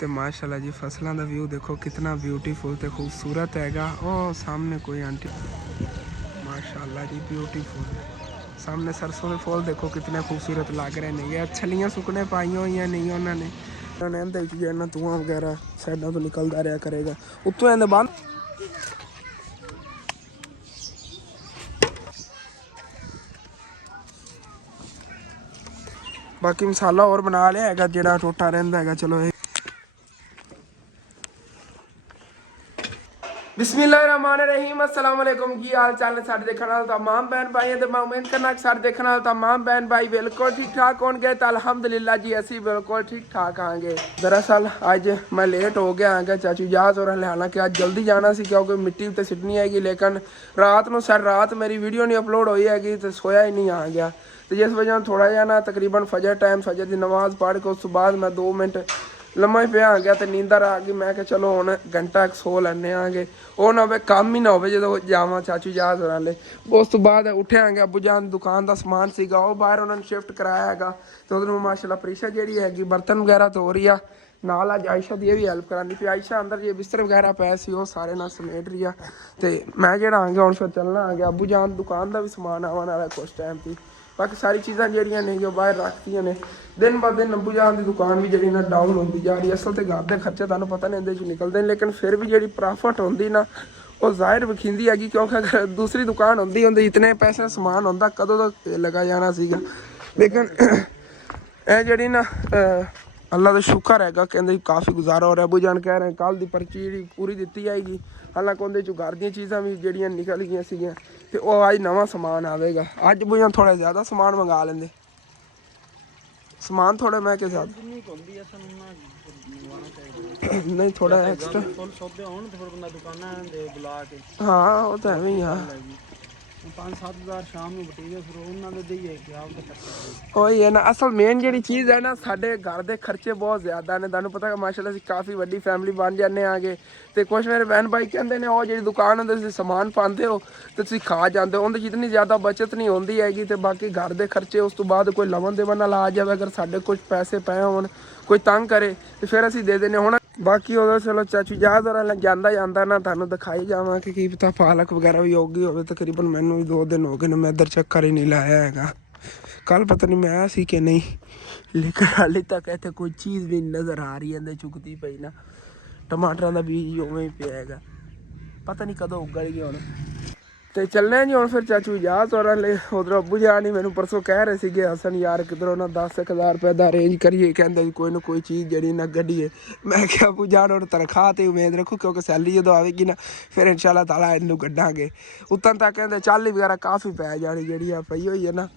तो माशाल्लाह जी फसलों का व्यू देखो कितना ब्यूटीफुल तो खूबसूरत हैगा। ओ सामने कोई आंटी माशाल्लाह जी ब्यूटीफुल। सामने सरसों के फूल देखो कितने खूबसूरत लग रहे हैं। ये छलियाँ सुकने पाई हुई नहीं उन्होंने जो धुआं वगैरह साइडों तो निकलता रहा करेगा उत्तों इन्हें बंद। बाकी मसाला और बना लिया है जो टोटा रहा है। चलो बिस्मिल्लाहिर्रहमानिर्रहीम अस्सलाम वालेकुम की हाल चाल है सारे देखने वाले तमाम बहन भाई तो मैं उम्मीद करना कि सारे देखने वाले तमाम बहन भाई बिल्कुल ठीक ठाक होंगे। तो अल्हम्दुलिल्लाह जी असी बिल्कुल ठीक ठाक आएंगे। दरअसल अज मैं लेट हो गया हाँ चाचू जहाज और हालांकि अज जल्दी जाना सी क्योंकि मिट्टी तो सिटनी हैगी लेकिन रात को सर रात मेरी वीडियो नहीं अपलोड हुई हैगी तो सोया ही नहीं आ गया। तो जिस वजह थोड़ा जहा ना तकरीबन फजर टाइम फजर की नमाज पढ़ के उस बाद मैं 2 मिनट लम्मा ही पिया आ गया तो नींदर आ गई। मैं चलो हुण घंटा सो लैने आगे वो ना हो काम ही ना हो जो जावा चाचू जहाज वाले। उस तो बाद उठे आगे अबू जान दुकान का समान सीगा वो बाहर उन्होंने शिफ्ट कराया है तो उधर माशाल्लाह प्रीशा जी हैगी बर्तन वगैरह धो रही है। नाल अज आयशा की भी हैल्प करानी पी। आयशा अंदर जो बिस्तर वगैरह पे सी वो सारे ना समेट रही है। तो मैं जो आ गया हूँ फिर चलना आ गया अबू जान दुकान का भी समान आवन वाला कुछ टाइम थी। बाकी सारी चीज़ा जड़ियाँ ने जो बाहर रखती ने दिन ब दिन अबू जान की दुकान भी जी ना डाउन होती जा रही है। असल तो घर के खर्चे तुहानू पता नहीं इहदे निकलते हैं लेकिन फिर भी जी प्रॉफिट होंगी ना वो जाहिर विखींदी हैगी क्योंकि अगर दूसरी दुकान होंगी होंगी इतने पैसे समान होंदा कदों तो लगा जाना सीगा। लेकिन यह जी ना अल्लाह का शुक्र हैगा कहते काफ़ी गुजारा हो रहा है। अबू जान कह रहे हैं कल की पर्ची जी पूरी दी जाएगी। हालांकि उन्हें चो घर दी चीज़ा भी जड़ियाँ निकल गई सीगियां तो वह अज नवा समान आएगा। अज अबू जान थोड़ा ज़्यादा समान मंगा लेंगे समान थोड़ा मैं के साथ नहीं थोड़ा एक्स्ट्रा हाँ वो तो है ही हाँ 5-7 हज़ार शाम में बटीक फिर उन्होंने दईए क्या वही है ना। असल मेन जी चीज़ है ना साढ़े घर के खर्चे बहुत ज़्यादा ने तुहानू पता माशाल्लाह से काफ़ी वड्डी फैमिली बन जाने आगे तो कुछ मेरे बहन भाई कहते हैं वो जी दुकान होंगे समान पाते हो तो तुम खा जाते हो उनकी इतनी ज़्यादा बचत नहीं होती हैगी। तो बाकी घर के खर्चे उस तो बाद कोई लवन देवन वाला आ जाए अगर साढ़े कुछ पैसे पे हो कोई तंग करे तो फिर असीं दे देने हुण। बाकी उधर चलो चाचू जहाज वाला जाता जाता ना तुहानू दिखाई जावा कि की पता पालक वगैरह भी होगी हो तकरीबन मैनू भी 2 दिन हो गए मैं इधर चक्कर ही नहीं लाया है। कल पता नहीं मैं आया सी कि नहीं लेकिन हाले तक इतने कोई चीज़ भी नज़र आ रही है चुकती पई ना। टमाटर का बीज उवें ही पिया है पता नहीं कदों उगल गया हुण। तो चलने जी हम फिर चाचू जहाज और उधर अबू जान ही मैंने परसों कह रहे थे हसन यार किधरों ना 10-1 हज़ार रुपये का अरेंज करिए कहते कोई ना कोई चीज़ जी ना गड्ढिए। मैं क्या अबू जान और तनख्वाह तो उम्मीद रखो क्योंकि सैलरी जो आएगी ना फिर इंशाल्लाह ताला इनू कढ़ांगे उतन तक कहते चाली वगैरह काफ़ी पै जानी जी पई हुई है ना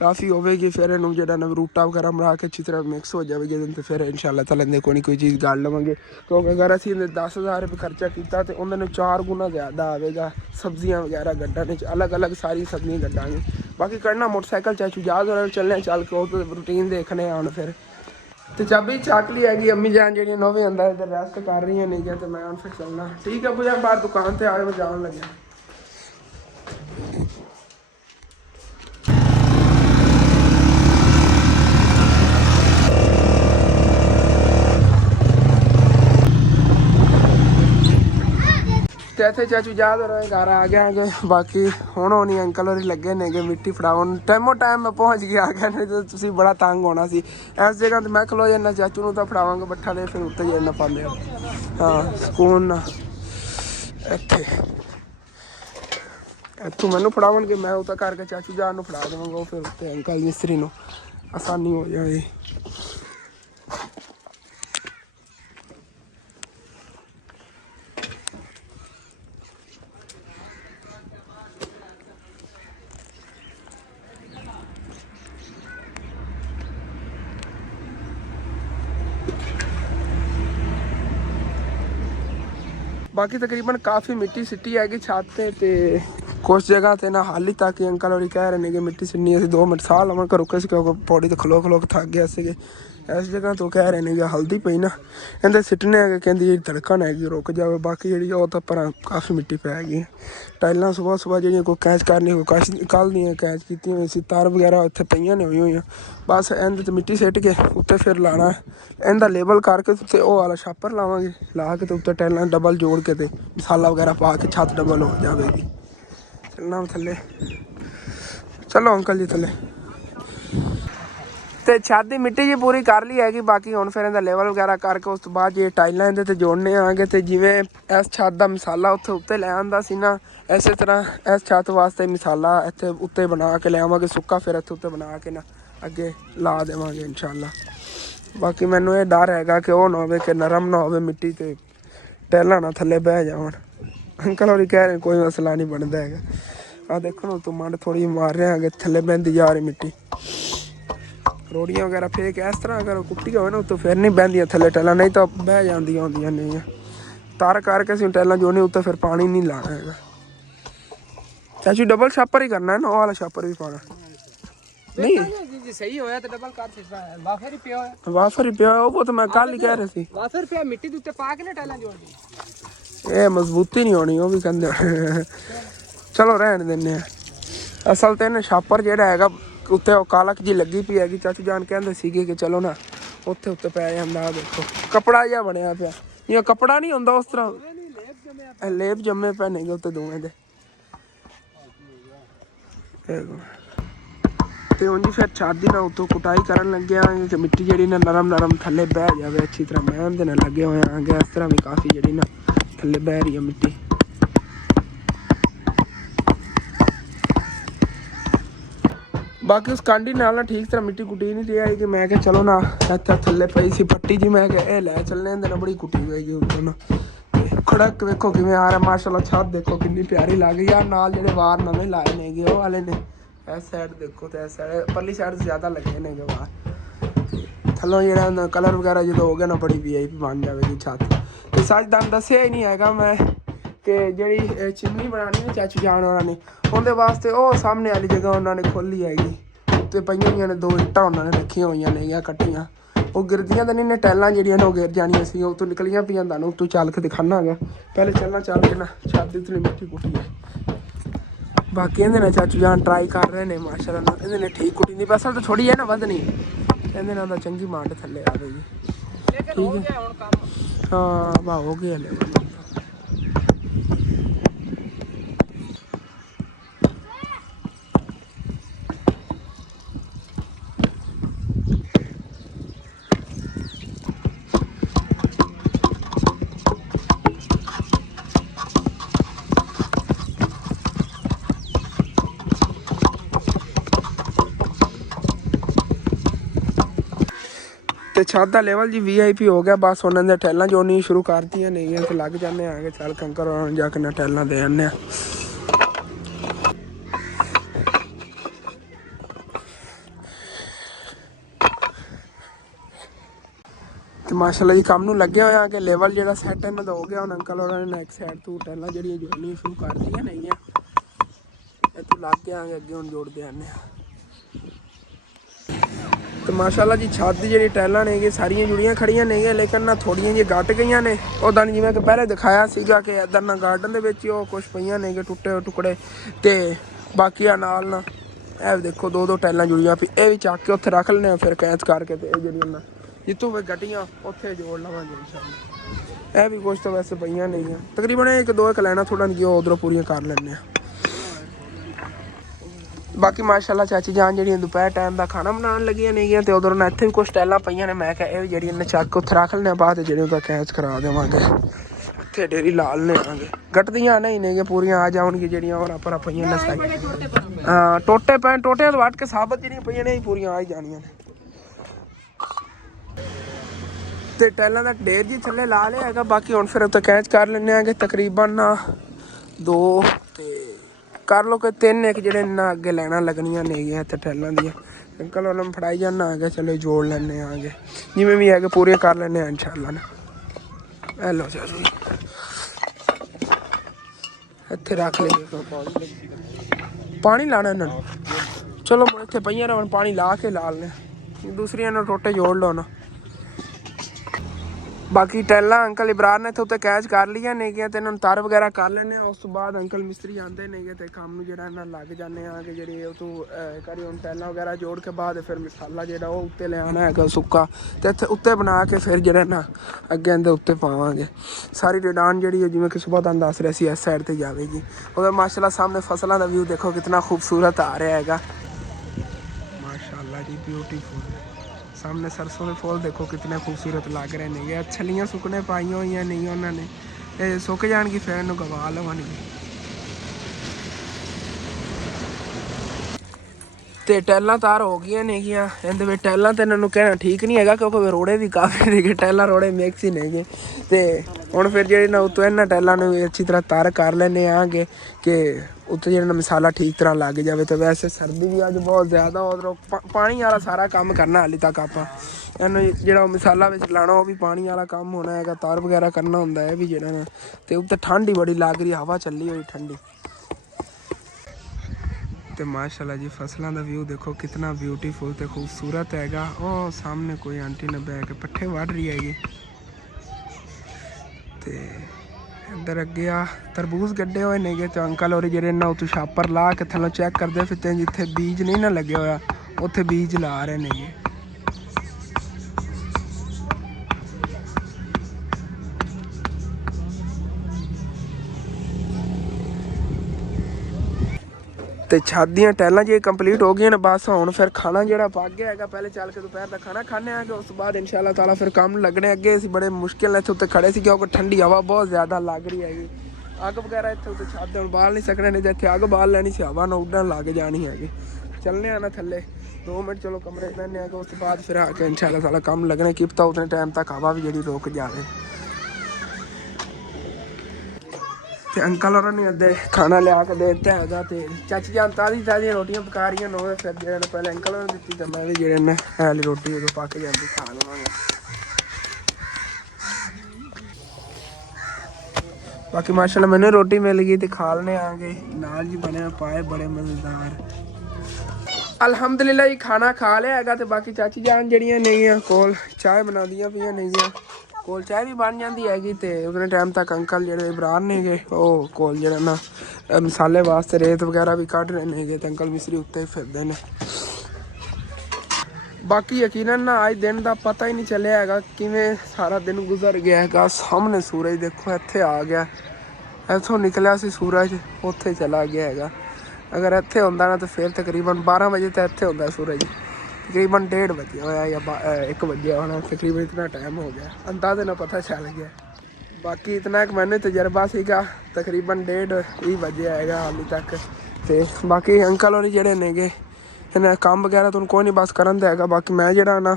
काफ़ी होगी फिर इनू जो रूटा वगैरह मरा के अच्छी तरह मिक्स हो जाएगी तो फिर इंशाल्लाह ताला इन्हें कोई चीज़ गाड़ लवेंगे क्योंकि अगर असी 10 हज़ार रुपये खर्चा किया तो उन्होंने 4 गुना ज़्यादा आएगा सब्जियां वगैरह गड्ढाने अलग अलग सारी सब्जियां गड्ढांगे। बाकी करना मोटरसाइकिल चाचू जहाज और चलने चल के वो रूटीन देखने आने फिर तो चाबी चाकली हैगी अम्मी जान जी नौ भी अंदर इधर रेस्ट कर रही है नहीं गया तो मैं हम फिर चलना ठीक है भैया बाहर दुकान से आए मैं जान लगे। तो इतने चाचू जहाज और घर आ गया आगे बाकी हुण होनी अंकल और लगे ने मिट्टी फड़ाउन टाइमो टाइम मैं पहुँच गया आ गया नहीं तो तुम बड़ा तंग होना सी इस जगह तो मैं खलो जाना चाचू नूं तो फड़ावांगा बट्ठा ले फिर उत्ते जाना पाने हाँ सुकून ना इत्थे इतों मैनू फड़ावनगे मैं उत्ते करके चाचू जहाज नूं फड़ा देवांगा फिर उत्ते अंकल मिस्त्री नूं आसानी हो जाएगी। बाकी तकरीबन काफ़ी मिट्टी सिटी हैगी छत ते कुछ जगह ते ना हाली तक अंकल और कह रहे हैं कि मिट्टी सिन्नी 2 मिनट साह लवां कर रुके क्योंकि पौड़ी तो खलो खलो थक गया से ਇਸ ਜਗ੍ਹਾ ਤੋਂ ਕਹਿ ਰਹੇ ਨੇ ਕਿ ਹਲਦੀ ਪਈ ਨਾ ਇਹਦੇ ਸਿੱਟਣੇ ਹੈਗੇ, ਕਹਿੰਦੀ ਜਿਹੜੀ ਧੜਕਣ ਹੈਗੀ ਰੁਕ ਜਾਵੇ। ਬਾਕੀ ਜਿਹੜੀ ਉਹ ਤਾਂ ਪਰ ਕਾਫੀ ਮਿੱਟੀ ਪੈ ਗਈ। ਟਾਈਲਾਂ ਸੁਬਾਹ ਜਿਹੜੀਆਂ ਕੋਈ ਕੈਚ ਕਰਨੀ ਕੋਈ ਕੱਲ੍ਹ ਦੀਆਂ ਕੈਚ ਕੀਤੀਆਂ ਹੋਈਆਂ ਸੀ, ਤਾਰ ਵਗੈਰਾ ਉੱਥੇ ਪਈਆਂ ਨੇ ਹੋਈਆਂ। ਬਸ ਇਹਦੇ 'ਤੇ ਮਿੱਟੀ ਸਿੱਟ ਕੇ ਉੱਤੇ ਫਿਰ ਲਾਉਣਾ ਇਹਦਾ ਲੇਬਲ ਕਰਕੇ ਅਤੇ ਉਹ ਵਾਲਾ ਛਾਪਰ ਲਾਵਾਂਗੇ, ਲਾ ਕੇ ਅਤੇ ਉੱਤੇ ਟਾਈਲਾਂ ਡਬਲ ਜੋੜ ਕੇ ਅਤੇ ਮਸਾਲਾ ਵਗੈਰਾ ਪਾ ਕੇ ਛੱਤ ਡਬਲ ਹੋ ਜਾਵੇਗੀ। ਚੱਲਣਾ ਥੱਲੇ, ਚਲੋ ਅੰਕਲ ਜੀ ਥੱਲੇ। ਤੇ ਛੱਤ ਦੀ ਮਿੱਟੀ ਜੀ ਪੂਰੀ ਕਰ ਲਈ ਹੈਗੀ। ਬਾਕੀ ਹੁਣ ਫਿਰ ਇਹਦਾ ਲੈਵਲ ਵਗੈਰਾ ਕਰਕੇ ਉਸ ਤੋਂ ਬਾਅਦ ਜੇ ਟਾਈਲਾਂ ਇਹਦੇ 'ਤੇ ਜੋੜਨੇ ਆਂਗੇ। ਅਤੇ ਜਿਵੇਂ ਇਸ ਛੱਤ ਦਾ ਮਸਾਲਾ ਉੱਤੇ ਲੈ ਆਉਂਦਾ ਸੀ ਨਾ, ਇਸੇ ਤਰ੍ਹਾਂ ਇਸ ਛੱਤ ਵਾਸਤੇ ਮਸਾਲਾ ਇੱਥੇ ਉੱਤੇ ਬਣਾ ਕੇ ਲਿਆਵਾਂਗੇ ਸੁੱਕਾ, ਫਿਰ ਇੱਥੇ ਉੱਤੇ ਬਣਾ ਕੇ ਨਾ ਅੱਗੇ ਲਾ ਦੇਵਾਂਗੇ ਇਨਸ਼ਾਅੱਲਾ। ਬਾਕੀ ਮੈਨੂੰ ਇਹ ਡਰ ਹੈਗਾ ਕਿ ਉਹ ਨਾ ਹੋਵੇ ਕਿ ਨਰਮ ਨਾ ਹੋਵੇ ਮਿੱਟੀ ਅਤੇ ਟਾਈਲਾਂ ਨਾ ਥੱਲੇ ਬਹਿ ਜਾਵਣ। ਅੰਕਲ ਹੋਰੀ ਕਹਿ ਰਹੇ ਕੋਈ ਮਸਲਾ ਨਹੀਂ ਬਣਦਾ ਹੈਗਾ। ਆਹ ਦੇਖੋ ਨਾ ਤੂੰ ਮੰਡ ਥੋੜ੍ਹੀ ਮਾਰ ਰਿਹਾ ਹੈਗੇ, ਥੱਲੇ ਬਹਿੰਦੀ ਜਾ ਰਹੀ ਮਿੱਟੀ। ਰੋੜੀਆਂ ਵਗੈਰਾ ਫੇਕ ਇਸ ਤਰ੍ਹਾਂ ਅਗਰ ਕੁੱਟੀ ਹੋਵੇ ਨਾ ਉੱਤੋਂ ਫਿਰ ਨਹੀਂ ਬਹਿੰਦੀਆਂ ਥੱਲੇ ਟਾਈਲਾਂ, ਨਹੀਂ ਤਾਂ ਬਹਿ ਜਾਂਦੀਆਂ ਹੁੰਦੀਆਂ ਨਹੀਂ। ਤਾਰ ਕਰਕੇ ਅਸੀਂ ਟਾਈਲਾਂ ਜੋੜਨੀ ਉੱਤੇ ਫਿਰ ਪਾਣੀ ਨਹੀਂ ਲਾਉਣਾ ਹੈਗਾ। ਚਾਚੂ ਡਬਲ ਛਾਪਰ ਹੀ ਕਰਨਾ ਹੈ ਨਾ, ਉਹ ਵਾਲਾ ਛਾਪਰ ਵੀ ਪਾਉਣਾ ਨਹੀਂ? ਸਹੀ ਹੋਇਆ ਤਾਂ ਡਬਲ ਕਰ ਸਕਦਾ ਹੈ। ਵਾਫਰ ਹੀ ਪਿਆ ਹੋਇਆ, ਵਾਫਰ ਹੀ ਪਿਆ ਉਹ ਤਾਂ ਮੈਂ ਕੱਲ ਹੀ ਕਹਿ ਰਿਹਾ ਸੀ। ਵਾਫਰ ਪਿਆ ਮਿੱਟੀ ਦੇ ਉੱਤੇ ਪਾ ਕੇ ਨਾ ਟਾਈਲਾਂ ਜੋੜਦੀ, ਇਹ ਮਜ਼ਬੂਤੀ ਨਹੀਂ ਹੋਣੀ ਉਹ ਵੀ ਕਹਿੰਦੇ। ਚਲੋ ਰਹਿਣ ਦਿੰਦੇ ਹਾਂ। ਅਸਲ ਤੇ ਨਾ ਛਾਪਰ ਜਿਹੜਾ ਹੈਗਾ ਉੱਤੇ ਉਹ ਕਾਲਕ ਜੀ ਲੱਗੀ ਪਈ ਹੈਗੀ। ਚਾਚੂ ਜਾਨ ਕਹਿੰਦੇ ਸੀਗੇ ਕਿ ਚਲੋ ਨਾ ਉੱਥੇ ਪੈ ਜਾਂਦਾ। ਦੇਖੋ ਕੱਪੜਾ ਜਿਹਾ ਬਣਿਆ ਪਿਆ, ਜਿਵੇਂ ਕੱਪੜਾ ਨਹੀਂ ਹੁੰਦਾ ਉਸ ਤਰ੍ਹਾਂ ਲੇਪ ਜੰਮੇ ਪਏ ਨੇਗੇ ਉੱਤੇ ਦੋਵੇਂ ਦੇ। ਤੇ ਉਂਝ ਫਿਰ ਛੱਤ ਦੀ ਨਾ ਉੱਤੋਂ ਕੁਟਾਈ ਕਰਨ ਲੱਗਿਆ ਕਿ ਮਿੱਟੀ ਜਿਹੜੀ ਨਾ ਨਰਮ ਥੱਲੇ ਬਹਿ ਜਾਵੇ ਅੱਛੀ ਤਰ੍ਹਾਂ। ਮੈਂ ਉਹਦੇ ਨਾਲ ਲੱਗੇ ਹੋਏ ਆਂਗੇ ਇਸ ਤਰ੍ਹਾਂ ਵੀ ਕਾਫੀ ਜਿਹੜੀ ਨਾ ਥੱਲੇ ਬਹਿ ਰਹੀ ਹੈ ਮਿੱਟੀ। ਬਾਕੀ ਉਸ ਕਾਂਡੀ ਨਾਲ ਨਾ ਠੀਕ ਤਰ੍ਹਾਂ ਮਿੱਟੀ ਕੁੱਟੀ ਨਹੀਂ ਰਹੀ ਕਿ ਮੈਂ ਕਿਹਾ ਚਲੋ ਨਾ ਇੱਥੇ ਥੱਲੇ ਪਈ ਸੀ ਪੱਟੀ ਜੀ, ਮੈਂ ਕਿਹਾ ਇਹ ਲੈ ਚੱਲਣੇ ਇਹਦੇ ਨਾਲ ਬੜੀ ਕੁੱਟੀ ਹੋਏਗੀ ਉੱਤੋਂ ਨਾ। ਖੜਕ ਵੇਖੋ ਕਿਵੇਂ ਆ ਰਿਹਾ ਮਾਸ਼ਾਅੱਲਾ। ਛੱਤ ਦੇਖੋ ਕਿੰਨੀ ਪਿਆਰੀ ਲੱਗ ਗਈ। ਯਾਰ ਨਾਲ ਜਿਹੜੇ ਵਾਰ ਨਵੇਂ ਲਾਏ ਨੇਗੇ ਉਹ ਵਾਲੇ ਨੇ। ਇਸ ਸਾਈਡ ਦੇਖੋ ਤੇ ਇਸ ਸਾਈਡ ਪਰਲੀ ਸਾਈਡ ਜ਼ਿਆਦਾ ਲੱਗੇ ਨੇਗੇ ਵਾਰ। ਥੱਲੋਂ ਜਿਹੜਾ ਕਲਰ ਵਗੈਰਾ ਜਦੋਂ ਹੋ ਗਿਆ ਨਾ ਬੜੀ VIP ਬਣ ਜਾਵੇਗੀ ਛੱਤ। ਤੇ ਸੱਚ ਤੁਹਾਨੂੰ ਦੱਸਿਆ ਹੀ ਨਹੀਂ ਹੈਗਾ ਮੈਂ ਕਿ ਜਿਹੜੀ ਚਿਮਨੀ ਬਣਾਉਣੀ ਨਾ ਚਾਚੂ ਜਾਨ ਉਹਨਾਂ ਨੇ, ਉਹਦੇ ਵਾਸਤੇ ਉਹ ਸਾਹਮਣੇ ਵਾਲੀ ਜਗ੍ਹਾ ਉਹਨਾਂ ਨੇ ਖੋਲ੍ਹੀ ਹੈਗੀ। ਉੱਤੇ ਪਈਆਂ ਹੋਈਆਂ ਨੇ 2 ਇੱਟਾਂ ਉਹਨਾਂ ਨੇ ਰੱਖੀਆਂ ਹੋਈਆਂ ਨੇਗੀਆਂ ਕੱਟੀਆਂ। ਉਹ ਗਿਰਦੀਆਂ ਤਾਂ ਨਹੀਂ ਨੇ ਟਾਈਲਾਂ ਜਿਹੜੀਆਂ ਨੇ ਉਹ ਗਿਰ ਜਾਣੀਆਂ ਸੀ। ਉਹ ਤੋਂ ਨਿਕਲੀਆਂ ਪਈਆਂ ਤੁਹਾਨੂੰ ਤੂੰ ਚੱਲ ਕੇ ਦਿਖਾਉਣਾ ਹੈਗਾ। ਪਹਿਲੇ ਚੱਲ ਕੇ ਨਾ ਛੱਤ ਦੀ ਮਿੱਟੀ ਕੁੱਟੀ ਹੈ। ਬਾਕੀ ਇਹਦੇ ਨਾਲ ਚਾਚੂ ਜਾਨ ਟਰਾਈ ਕਰ ਰਹੇ ਨੇ ਮਾਸ਼ਾਅੱਲਾ ਨਾਲ। ਇਹਦੇ ਨਾਲ ਠੀਕ ਕੁੱਟੀ ਦੀ ਅਸਲ ਤਾਂ ਥੋੜ੍ਹੀ ਹੈ ਨਾ ਵਧਣੀ, ਇਹਦੇ ਨਾਲ ਤਾਂ ਚੰਗੀ ਮਾਂਡ ਥੱਲੇ ਆਵੇਗੀ। ਠੀਕ ਹੈ ਹਾਂ ਵਾਹ ਹੋ ਗਿਆ ਲੈ। ਤੇ ਛੱਤ ਦਾ ਲੈਵਲ ਜੀ VIP ਹੋ ਗਿਆ। ਬਸ ਉਹਨਾਂ ਦੀਆਂ ਟਾਈਲਾਂ ਜੋੜਨੀਆਂ ਸ਼ੁਰੂ ਕਰਤੀਆਂ ਨੇਗੀਆਂ ਤੇ ਲੱਗ ਜਾਂਦੇ ਆਗੇ। ਚੱਲ ਕੰਕਰ ਉਹਨਾਂ ਨੂੰ ਜਾ ਕੇ ਨਾ ਟਾਈਲਾਂ ਦੇ ਆਉਂਦੇ ਹਾਂ। ਤੇ ਮਾਸ਼ਾਅੱਲਾ ਜੀ ਕੰਮ ਨੂੰ ਲੱਗਿਆ ਹੋਇਆ ਕਿ ਲੈਵਲ ਜਿਹੜਾ ਸੈੱਟ ਇਹਨਾਂ ਦਾ ਹੋ ਗਿਆ। ਹੁਣ ਅੰਕਲ ਉਹਨਾਂ ਨੇ ਇੱਕ ਸਾਈਡ ਤੋਂ ਟਾਈਲਾਂ ਜਿਹੜੀਆਂ ਜੋੜਨੀਆਂ ਸ਼ੁਰੂ ਕਰਤੀਆਂ ਨੇਗੀਆਂ। ਇੱਥੋਂ ਲੱਗ ਕੇ ਆਗੇ ਅੱਗੇ ਹੁਣ ਜੋੜਦੇ ਆਉਂਦੇ ਹਾਂ। ਤੇ ਮਾਸ਼ਾਅੱਲਾ ਜੀ ਛੱਤ ਦੀ ਜਿਹੜੀ ਟਾਈਲਾਂ ਨੇਗੀਆਂ ਸਾਰੀਆਂ ਜੁੜੀਆਂ ਖੜੀਆਂ ਨੇਗੀਆਂ, ਲੇਕਿਨ ਨਾ ਥੋੜ੍ਹੀਆਂ ਜਿਹੀਆਂ ਗੱਟ ਗਈਆਂ ਨੇ। ਉੱਦਾਂ ਜਿਵੇਂ ਕਿ ਪਹਿਲੇ ਦਿਖਾਇਆ ਸੀਗਾ ਕਿ ਇੱਧਰ ਨਾ ਗਾਰਡਨ ਦੇ ਵਿੱਚ ਹੀ ਉਹ ਕੁਛ ਪਈਆਂ ਨੇਗੇ ਟੁੱਟੇ ਹੋਏ ਟੁਕੜੇ। ਤੇ ਬਾਕੀ ਆ ਨਾਲ ਨਾ ਇਹ ਦੇਖੋ 2 ਟਾਈਲਾਂ ਜੁੜੀਆਂ ਪਈ। ਇਹ ਵੀ ਚੱਕ ਕੇ ਉੱਥੇ ਰੱਖ ਲੈਣੇ ਆ ਫਿਰ ਕੈਚ ਕਰਕੇ। ਤੇ ਇਹ ਜਿਹੜੀਆਂ ਨਾ ਜਿੱਥੋਂ ਫਿਰ ਗੱਟੀਆਂ ਉੱਥੇ ਜੋੜ ਲਵਾਂਗੇ ਇਨਸ਼ਾਅੱਲਾ। ਇਹ ਵੀ ਕੁਛ ਤਾਂ ਵੈਸੇ ਪਈਆਂ ਨੇਗੀਆਂ ਤਕਰੀਬਨ 1-2 ਲੈਣਾ ਥੋੜ੍ਹਾ ਨਹੀਂ ਉਹ ਉੱਧਰੋਂ ਪੂਰੀਆਂ ਕਰ ਲੈਂਦੇ ਹਾਂ। ਬਾਕੀ ਮਾਸ਼ਾਅੱਲਾ ਚਾਚੀ ਜਾਨ ਜਿਹੜੀਆਂ ਦੁਪਹਿਰ ਟਾਈਮ ਦਾ ਖਾਣਾ ਬਣਾਉਣ ਲੱਗੀਆਂ ਨੇਗੀਆਂ। ਤੇ ਉਧਰੋਂ ਨਾ ਇੱਥੇ ਵੀ ਕੁਛ ਟਾਈਲਾਂ ਪਈਆਂ ਨੇ। ਮੈਂ ਕਿਹਾ ਇਹ ਵੀ ਜਿਹੜੀਆਂ ਨੇ ਚੱਕ ਉੱਥੇ ਰੱਖ ਲੈਣੇ ਬਾਅਦ ਜਿਹੜੇ ਉਹਦਾ ਕੈਚ ਕਰਾ ਦੇਵਾਂਗੇ। ਇੱਥੇ ਡੇਰੀ ਲਾ ਲੈਵਾਂਗੇ। ਗੱਟਦੀਆਂ ਨਹੀਂ ਨੇਗੀਆਂ ਪੂਰੀਆਂ ਆ ਜਾਣਗੀਆਂ ਜਿਹੜੀਆਂ ਹੋਰ ਆਪਰਾ ਪਈਆਂ ਨੇ। ਹਾਂ ਟੋਟੇ ਪੈ ਟੋਟਿਆਂ ਤੋਂ ਵੱਟ ਕੇ ਸਾਬਤ ਜਿਹੜੀਆਂ ਪਈਆਂ ਨੇ ਪੂਰੀਆਂ ਆ ਹੀ ਜਾਣੀਆਂ ਨੇ। ਤੇ ਟਾਈਲਾਂ ਦਾ ਢੇਰ ਜੀ ਥੱਲੇ ਲਾ ਲਿਆ ਹੈਗਾ। ਬਾਕੀ ਹੁਣ ਫਿਰ ਉੱਤੇ ਕੈਚ ਕਰ ਲੈਂਦੇ ਆਂਗੇ ਤਕਰੀਬਨ 2 ਤੇ ਕਰ ਲਓ ਕਿ 3 ਇੱਕ ਜਿਹੜੇ ਨਾ ਅੱਗੇ ਲੈਣਾ ਲੱਗਣੀਆਂ ਨੇਗੀਆਂ ਇੱਥੇ ਟਾਈਲਾਂ ਦੀਆਂ। ਅੰਕਲ ਉਹਨਾਂ ਨੂੰ ਫੜਾਈ ਜਾਣਾ ਆ ਗਿਆ। ਚਲੋ ਜੋੜ ਲੈਂਦੇ ਆਗੇ ਜਿਵੇਂ ਵੀ ਹੈਗੇ ਪੂਰੀਆਂ ਕਰ ਲੈਂਦੇ ਹਾਂ ਇਨਸ਼ਾਅੱਲਾ ਨਾ। ਇਹ ਲਓ ਜੀ ਇੱਥੇ ਰੱਖ ਲਈਏ ਪਾਣੀ ਲਾਣਾ ਇਹਨਾਂ ਨੂੰ। ਚਲੋ ਇੱਥੇ ਪਈਆਂ ਰਹਿਣ ਪਾਣੀ ਲਾ ਕੇ ਲਾ ਲੈਣੇ। ਦੂਸਰੀਆਂ ਨਾਲ ਟੋਟੇ ਜੋੜ ਲਓ ਨਾ। ਬਾਕੀ ਟੈਲਾਂ ਅੰਕਲ ਇਬਰਾਰ ਨੇ ਇੱਥੇ ਉੱਤੇ ਕੈਚ ਕਰ ਲਈਆਂ ਨੇਗੀਆਂ ਤੇ ਇਹਨਾਂ ਨੂੰ ਤਾਰ ਵਗੈਰਾ ਕਰ ਲੈਣੇ। ਉਸ ਤੋਂ ਬਾਅਦ ਅੰਕਲ ਮਿਸਤਰੀ ਆਉਂਦੇ ਨੇਗੇ ਤੇ ਕੰਮ ਨੂੰ ਜਿਹੜਾ ਇਹਨਾਂ ਲੱਗ ਜਾਂਦੇ ਆ ਕਿ ਜਿਹੜੀ ਉਹ ਤੋਂ ਕਰੀ ਹੁਣ ਟੈਲਾਂ ਵਗੈਰਾ ਜੋੜ ਕੇ ਬਾਅਦ ਫਿਰ ਮਸਾਲਾ ਜਿਹੜਾ ਉਹ ਉੱਤੇ ਲਿਆਉਣਾ ਹੈਗਾ ਸੁੱਕਾ ਤੇ ਇੱਥੇ ਉੱਤੇ ਬਣਾ ਕੇ ਫਿਰ ਜਿਹੜਾ ਨਾ ਅੱਗੇ ਇਹਦੇ ਉੱਤੇ ਪਾਵਾਂਗੇ। ਸਾਰੀ ਰਿਡਾਨ ਜਿਹੜੀ ਹੈ ਜਿਵੇਂ ਕਿ ਸੁਬਾਹ ਤੁਹਾਨੂੰ ਦੱਸ ਰਿਹਾ ਸੀ ਇਸ ਸਾਈਡ ਤੇ ਜਾਵੇਗੀ। ਉਹਦੇ ਮਾਸ਼ਾਅੱਲਾ ਸਾਹਮਣੇ ਫਸਲਾਂ ਦਾ ਵਿਊ ਦੇਖੋ ਕਿੰਨਾ ਖੂਬਸੂਰਤ ਆ ਰਿਹਾ ਹੈਗਾ। ਮਾਸ਼ਾਅੱਲਾ ਜੀ ਬਿਊਟੀਫੁਲ। सामने सरसों के फूल देखो कितने खूबसूरत लग रहे हैं। ये छलियाँ सुकने पाई हुई नहीं उन्होंने सुक जाएगी फिर इन्हों गवा लवानी। ਤੇ ਟੈਲਾਂ ਤਾਰ ਹੋ ਗਈਆਂ ਨੇਗੀਆਂ। ਇਹਦੇ ਵਿੱਚ ਟੈਲਾਂ ਤੇ ਇਹਨਾਂ ਨੂੰ ਕਹਿਣਾ ਠੀਕ ਨਹੀਂ ਹੈਗਾ ਕਿਉਂਕਿ ਰੋੜੇ ਵੀ ਕਾਫੀ ਨੇਗੇ ਟੈਲਾਂ ਰੋੜੇ ਮਿਕਸ ਹੀ ਨੇਗੇ। ਤੇ ਹੁਣ ਫਿਰ ਜਿਹੜੇ ਨਾ ਉੱਤੋਂ ਇਹਨਾਂ ਟੈਲਾਂ ਨੂੰ ਅੱਛੀ ਤਰ੍ਹਾਂ ਤਾਰ ਕਰ ਲੈਂਦੇ ਆਂਗੇ ਕਿ ਉੱਤੇ ਜਿਹੜਾ ਮਸਾਲਾ ਠੀਕ ਤਰ੍ਹਾਂ ਲੱਗ ਜਾਵੇ। ਤੇ ਵੈਸੇ ਸਰਦੀ ਵੀ ਅੱਜ ਬਹੁਤ ਜ਼ਿਆਦਾ ਉਧਰੋਂ ਪਾਣੀ ਵਾਲਾ ਸਾਰਾ ਕੰਮ ਕਰਨਾ ਹਾਲੇ ਤੱਕ ਆਪਾਂ ਇਹਨੂੰ ਜਿਹੜਾ ਮਸਾਲਾ ਵਿੱਚ ਲਾਉਣਾ ਉਹ ਵੀ ਪਾਣੀ ਵਾਲਾ ਕੰਮ ਹੋਣਾ ਹੈਗਾ। ਤਾਰ ਵਗੈਰਾ ਕਰਨਾ ਹੁੰਦਾ ਹੈ ਵੀ ਜਿਹੜਾ ਨਾ। ਤੇ ਉੱਤੇ ਠੰਡ ਹੀ ਬੜੀ ਲੱਗ ਰਹੀ ਹਵਾ ਚੱਲੀ ਹੋਈ ਠੰਡੀ। ਤੇ ਮਾਸ਼ਾਅੱਲਾ ਜੀ ਫਸਲਾਂ ਦਾ ਵਿਊ ਦੇਖੋ ਕਿਤਨਾ ਬਿਊਟੀਫੁਲ ਤੇ ਖੂਬਸੂਰਤ ਹੈਗਾ। ਉਹ ਸਾਹਮਣੇ ਕੋਈ ਆਂਟੀ ਨੇ ਬਹਿ ਕੇ ਪੱਠੇ ਵੱਢ ਰਹੀ ਹੈਗੀ। ਤੇ ਇੱਧਰ ਅੱਗੇ ਆ ਤਰਬੂਜ਼ ਗੱਡੇ ਹੋਏ ਨੇਗੇ ਤੇ ਅੰਕਲ ਹੋਰੀ ਜਿਹੜੇ ਇਹਨਾਂ ਉੱਤੇ ਛਾਪਰ ਲਾ ਕੇ ਥੱਲੋਂ ਚੈੱਕ ਕਰਦੇ ਫਿਰਦੇ ਜਿੱਥੇ ਬੀਜ ਨਹੀਂ ਨਾ ਲੱਗਿਆ ਹੋਇਆ ਉੱਥੇ ਬੀਜ ਲਾ ਰਹੇ ਨੇਗੇ। ਤੇ ਛੱਤ ਦੀਆਂ ਟੈਲਾਂ ਜੇ ਕੰਪਲੀਟ ਹੋ ਗਈਆਂ ਨੇ ਬਸ ਹੁਣ ਫਿਰ ਖਾਣਾ ਜਿਹੜਾ ਪੱਕ ਗਿਆ ਹੈਗਾ। ਪਹਿਲੇ ਚੱਲ ਕੇ ਦੁਪਹਿਰ ਦਾ ਖਾਣਾ ਖਾਣੇ ਆਗੇ ਉਸ ਤੋਂ ਬਾਅਦ ਇਨਸ਼ਾਅੱਲਾ ਤਾਲਾ ਫਿਰ ਕੰਮ ਲੱਗਣੇ ਅੱਗੇ। ਅਸੀਂ ਬੜੇ ਮੁਸ਼ਕਿਲ ਨਾਲ ਇੱਥੇ ਉੱਤੇ ਖੜੇ ਸੀ ਕਿਉਂਕਿ ਠੰਡੀ ਹਵਾ ਬਹੁਤ ਜ਼ਿਆਦਾ ਲੱਗ ਰਹੀ ਹੈਗੀ। ਅੱਗ ਵਗੈਰਾ ਇੱਥੇ ਉੱਤੇ ਛੱਤ ਦੇ ਹੁਣ ਬਾਲ ਨਹੀਂ ਸਕਣੇ ਨਹੀਂ। ਜੇ ਇੱਥੇ ਅੱਗ ਬਾਲ ਲੈਣੀ ਸੀ ਹਵਾ ਨਾਲ ਉੱਡਣ ਲੱਗ ਜਾਣੀ ਹੈਗੀ। ਚੱਲਣੇ ਆ ਨਾ ਥੱਲੇ 2 ਮਿੰਟ ਚਲੋ ਕਮਰੇ ਬਹਿਨੇ ਆ ਕਿ ਉਸ ਤੋਂ ਬਾਅਦ ਫਿਰ ਆ ਕੇ ਇਨਸ਼ਾਅੱਲਾ ਤਾਲਾ ਕੰਮ ਲੱਗਣੇ। ਕੀ ਪਤਾ ਉਤਨੇ ਟਾਈਮ ਤੱਕ ਹਵਾ ਵੀ ਜਿਹੜੀ ਰੁਕ ਜਾਵੇ। ਤੇ ਅੰਕਲ ਹੋਰਾਂ ਨੇ ਅੱਧੇ ਖਾਣਾ ਲਿਆ ਕੇ ਦੇ ਦਿੱਤਾ ਹੈਗਾ। ਤੇ ਚਾਚੀ ਜਾਨ ਤਾਜ਼ੀਆਂ ਰੋਟੀਆਂ ਪਕਾ ਰਹੀਆਂ ਨੇ। ਫਿਰ ਜਿਹੜੇ ਨੇ ਪਹਿਲੇ ਅੰਕਲ ਹੋਰਾਂ ਨੇ ਦਿੱਤੀ ਤੇ ਮੈਂ ਵੀ ਜਿਹੜੇ ਨੇ ਵਾਲੀ ਰੋਟੀ ਉਦੋਂ ਪੱਕ ਜਾਂਦੀ ਖਾ ਲਵਾਂਗਾ। ਬਾਕੀ ਮਾਸ਼ਾਅੱਲਾ ਮੈਨੂੰ ਰੋਟੀ ਮਿਲ ਗਈ ਤੇ ਖਾ ਲੈਣੇ ਆਗੇ। ਨਾਲ ਜੀ ਬਣੇ ਪਾਏ ਬੜੇ ਮਜ਼ੇਦਾਰ। ਅਲਹਮਦੁਲਿਲਾ ਜੀ ਖਾਣਾ ਖਾ ਲਿਆ ਹੈਗਾ। ਤੇ ਬਾਕੀ ਚਾਚੀ ਜਾਨ ਜਿਹੜੀਆਂ ਨੇਗੀਆਂ ਕੋਲ ਚਾਹ ਬਣਾਉਂਦੀਆਂ ਪਈਆਂ ਨੇਗੀਆਂ। ਕੋਲ ਚਾਹ ਵੀ ਬਣ ਜਾਂਦੀ ਹੈਗੀ। ਤੇ ਉਹਨੇ ਟਾਈਮ ਤੱਕ ਅੰਕਲ ਜਿਹੜੇ ਇਬਰਾਰ ਨੇਗੇ ਉਹ ਕੋਲ ਜਿਹੜਾ ਨਾ ਮਸਾਲੇ ਵਾਸਤੇ ਰੇਤ ਵਗੈਰਾ ਵੀ ਕੱਢ ਰਹੇ ਨੇਗੇ। ਤੇ ਅੰਕਲ ਮਿਸਤਰੀ ਉੱਤੇ ਫਿਰਦੇ ਨੇ। ਬਾਕੀ ਯਕੀਨਨ ਨਾ ਅੱਜ ਦਿਨ ਦਾ ਪਤਾ ਹੀ ਨਹੀਂ ਚੱਲਿਆ ਹੈਗਾ ਕਿਵੇਂ ਸਾਰਾ ਦਿਨ ਗੁਜ਼ਰ ਗਿਆ ਹੈਗਾ। ਸਾਹਮਣੇ ਸੂਰਜ ਦੇਖੋ ਇੱਥੇ ਆ ਗਿਆ। ਇੱਥੋਂ ਨਿਕਲਿਆ ਸੀ ਸੂਰਜ ਉੱਥੇ ਚਲਾ ਗਿਆ ਹੈਗਾ। ਅਗਰ ਇੱਥੇ ਹੁੰਦਾ ਨਾ ਤਾਂ ਫਿਰ ਤਕਰੀਬਨ 12 ਵਜੇ ਤਾਂ ਇੱਥੇ ਹੁੰਦਾ ਸੂਰਜ। ਤਕਰੀਬਨ 1:30 ਵਜੇ ਹੋਇਆ ਜਾਂ 1 ਵਜੇ ਹੋਣਾ। ਤਕਰੀਬਨ ਇਤਨਾ ਟਾਈਮ ਹੋ ਗਿਆ ਅੰਦਾਜ਼ੇ ਨਾਲ ਪਤਾ ਚੱਲ ਗਿਆ। ਬਾਕੀ ਇਤਨਾ ਕੁ ਮੈਨੂੰ ਤਜਰਬਾ ਸੀਗਾ ਤਕਰੀਬਨ 1:30 ਵਜੇ ਆਏਗਾ ਹਾਲੇ ਤੱਕ। ਤੇ ਬਾਕੀ ਅੰਕਲ ਹੋਰੀ ਜਿਹੜੇ ਨੇਗੇ ਇਹਨਾਂ ਕੰਮ ਵਗੈਰਾ ਤੁਹਾਨੂੰ ਕੋਈ ਨਹੀਂ ਬਸ ਕਰਨ ਦਾ ਹੈਗਾ। ਬਾਕੀ ਮੈਂ ਜਿਹੜਾ ਨਾ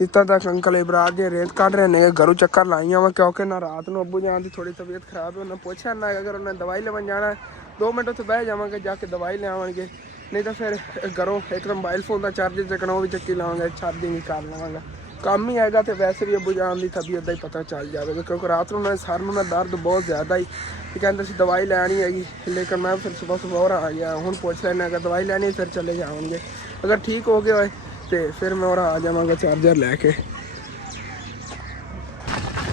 ਇੱਦਾਂ ਤੱਕ ਅੰਕਲ ਇਬਰਾਰ ਦੇ ਰੇਤ ਕੱਢ ਰਹੇ ਨੇ ਘਰੋਂ ਚੱਕਰ ਲਾਈਆਂ ਵਾ ਕਿਉਂਕਿ ਨਾ ਰਾਤ ਨੂੰ ਅੱਬੂ ਜਾਨ ਦੀ ਥੋੜੀ ਤਬੀਅਤ ਖਰਾਬ ਹੈ। ਉਹਨਾਂ ਪੁੱਛਿਆ ਨਾ ਅਗਰ ਉਹਨਾਂ ਦਵਾਈ ਲੈਣ ਜਾਣਾ 2 ਮਿੰਟ ਉੱਥੇ ਬਹਿ ਜਾਵਾਂਗੇ ਜਾ ਕੇ ਦਵਾਈ ਲਿਆਵਾਂਗੇ। ਨਹੀਂ ਤਾਂ ਫਿਰ ਘਰੋਂ ਇੱਕ ਤਾਂ ਮੋਬਾਈਲ ਫੋਨ ਦਾ ਚਾਰਜਰ ਚੱਕਣਾ ਉਹ ਵੀ ਚੱਕੀ ਲਾਵਾਂਗੇ ਚਾਰਜਿੰਗ ਹੀ ਕਰ ਲਵਾਂਗਾ। ਕੰਮ ਹੀ ਹੈਗਾ। ਤੇ ਵੈਸੇ ਵੀ ਅੱਬੂ ਜਾਨ ਦੀ ਤਬੀਅਤ ਦਾ ਹੀ ਪਤਾ ਚੱਲ ਜਾਵੇਗਾ ਕਿਉਂਕਿ ਰਾਤ ਨੂੰ ਸਰ ਨੂੰ ਨਾ ਦਰਦ ਬਹੁਤ ਜ਼ਿਆਦਾ ਹੀ ਤੇ ਕਹਿੰਦੇ ਸੀ ਦਵਾਈ ਲੈਣੀ ਹੈਗੀ। ਲੇਕਿਨ ਮੈਂ ਫਿਰ ਸੁਬਾਹ ਹੋਰ ਆ ਗਿਆ। ਹੁਣ ਪੁੱਛ ਲੈਣਾ ਅਗਰ ਦਵਾਈ ਲੈਣੀ ਫਿਰ ਚਲੇ ਜਾਵਾਂਗੇ। ਅਗਰ ਠੀਕ ਹੋ ਗਏ ਹੋਏ ਤੇ ਫਿਰ ਮੈਂ ਹੋਰ ਆ ਜਾਵਾਂਗਾ ਚਾਰਜਰ ਲੈ ਕੇ।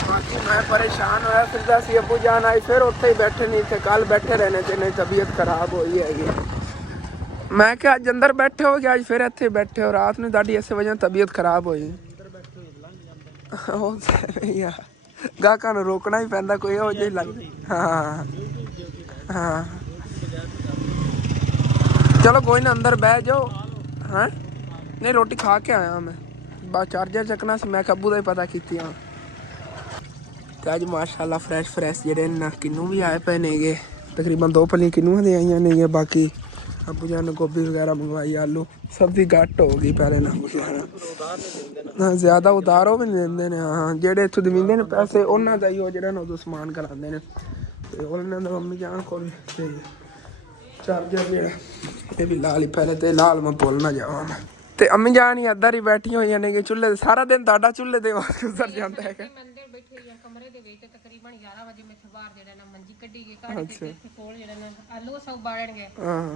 ਬਾਕੀ ਮੈਂ ਪਰੇਸ਼ਾਨ ਹੋਇਆ ਫਿਰਦਾ ਸੀ। ਅੱਬੂ ਜਾਨ ਆਈ ਫਿਰ ਉੱਥੇ ਹੀ ਬੈਠੇ ਨਹੀਂ ਤੇ ਕੱਲ ਬੈਠੇ ਰਹਿਣੇ ਤੇ ਨਹੀਂ ਤਬੀਅਤ ਖਰਾਬ ਹੋਈ ਹੈਗੀ। ਮੈਂ ਕਿਹਾ ਅੱਜ ਅੰਦਰ ਬੈਠੇ ਹੋ ਗਿਆ ਅੱਜ ਫਿਰ ਇੱਥੇ ਬੈਠੇ ਹੋ ਰਾਤ ਨੂੰ ਤੁਹਾਡੀ ਇਸੇ ਵਜ੍ਹਾ ਤਬੀਅਤ ਖਰਾਬ ਹੋਈ। ਉਹ ਯਾ ਗਾਹਕਾਂ ਨੂੰ ਰੋਕਣਾ ਹੀ ਪੈਂਦਾ ਕੋਈ ਇਹੋ ਜਿਹੀ ਲੱਗ। ਹਾਂ ਹਾਂ ਚਲੋ ਕੋਈ ਨਾ ਅੰਦਰ ਬਹਿ ਜਾਓ। ਹਾਂ ਨਹੀਂ ਰੋਟੀ ਖਾ ਕੇ ਆਇਆ ਮੈਂ ਬਸ ਚਾਰਜਰ ਚੱਕਣਾ ਸੀ। ਮੈਂ ਅੱਬੂ ਦਾ ਹੀ ਪਤਾ ਕੀਤੀ ਹਾਂ। ਤੇ ਅੱਜ ਮਾਸ਼ਾਅੱਲਾ ਫਰੈਸ਼ ਜਿਹੜੇ ਨਾ ਕਿੰਨੂ ਵੀ ਆਏ ਪਏ ਨੇਗੇ। ਤਕਰੀਬਨ 2 ਪੱਲੀਆਂ ਕਿੰਨੂਆਂ ਦੀਆਂ ਆਈਆਂ ਨੇਗੀਆਂ। ਬਾਕੀ ਅੱਬੂ ਜਾਨ ਨੇ ਗੋਭੀ ਵਗੈਰਾ ਮੰਗਵਾਈ ਆਲੂ ਸਬਜ਼ੀ ਘੱਟ ਹੋ ਗਈ ਪਹਿਲੇ ਨਾ ਜ਼ਿਆਦਾ ਉਤਾਰੋ ਵੀ ਨਹੀਂ ਦਿੰਦੇ ਨੇ। ਹਾਂ ਜਿਹੜੇ ਇੱਥੋਂ ਦਿੰਦੇ ਨੇ ਪੈਸੇ ਉਹਨਾਂ ਦਾ ਹੀ ਉਹ ਜਿਹੜਾ ਨਾ ਉਦੋਂ ਸਮਾਨ ਕਰਾਉਂਦੇ ਨੇ। ਤੇ ਉਹਨਾਂ ਦਾ ਮੰਮੀ ਜਾਨ ਕੋਲ ਤੇ ਚਾਰਜਰ ਜਿਹੜਾ ਇਹ ਵੀ ਲਾਲ ਹੀ ਪਹਿਲੇ ਤੇ ਲਾਲ ਮੈਂ ਭੁੱਲ ਨਾ ਜਾਵਾਂ। ਤੇ ਅੰਮੀ ਜਾਨ ਹੀ ਇੱਧਰ ਹੀ ਬੈਠੀਆਂ ਹੋਈਆਂ ਨੇ ਚੁੱਲ੍ਹੇ ਸਾਰਾ ਦਿਨ ਤੁਹਾਡਾ ਚੁੱਲ੍ਹੇ ਦੇ ਗੁਜ਼ਰ ਜਾਂਦਾ ਹੈਗਾ। ਕਮਰੇ ਦੇ ਵਿੱਚ ਤਕਰੀਬਨ 11 ਵਜੇ ਮੈਂ ਬਾਹਰ ਜਿਹੜਾ ਨਾ ਮੰਜੀ ਕੱਢੀ ਗਈ ਕੱਢ ਕੇ ਇੱਥੇ ਕੋਲ ਜਿਹੜਾ ਨਾ ਆਲੂ ਸਭ ਬਾੜਨਗੇ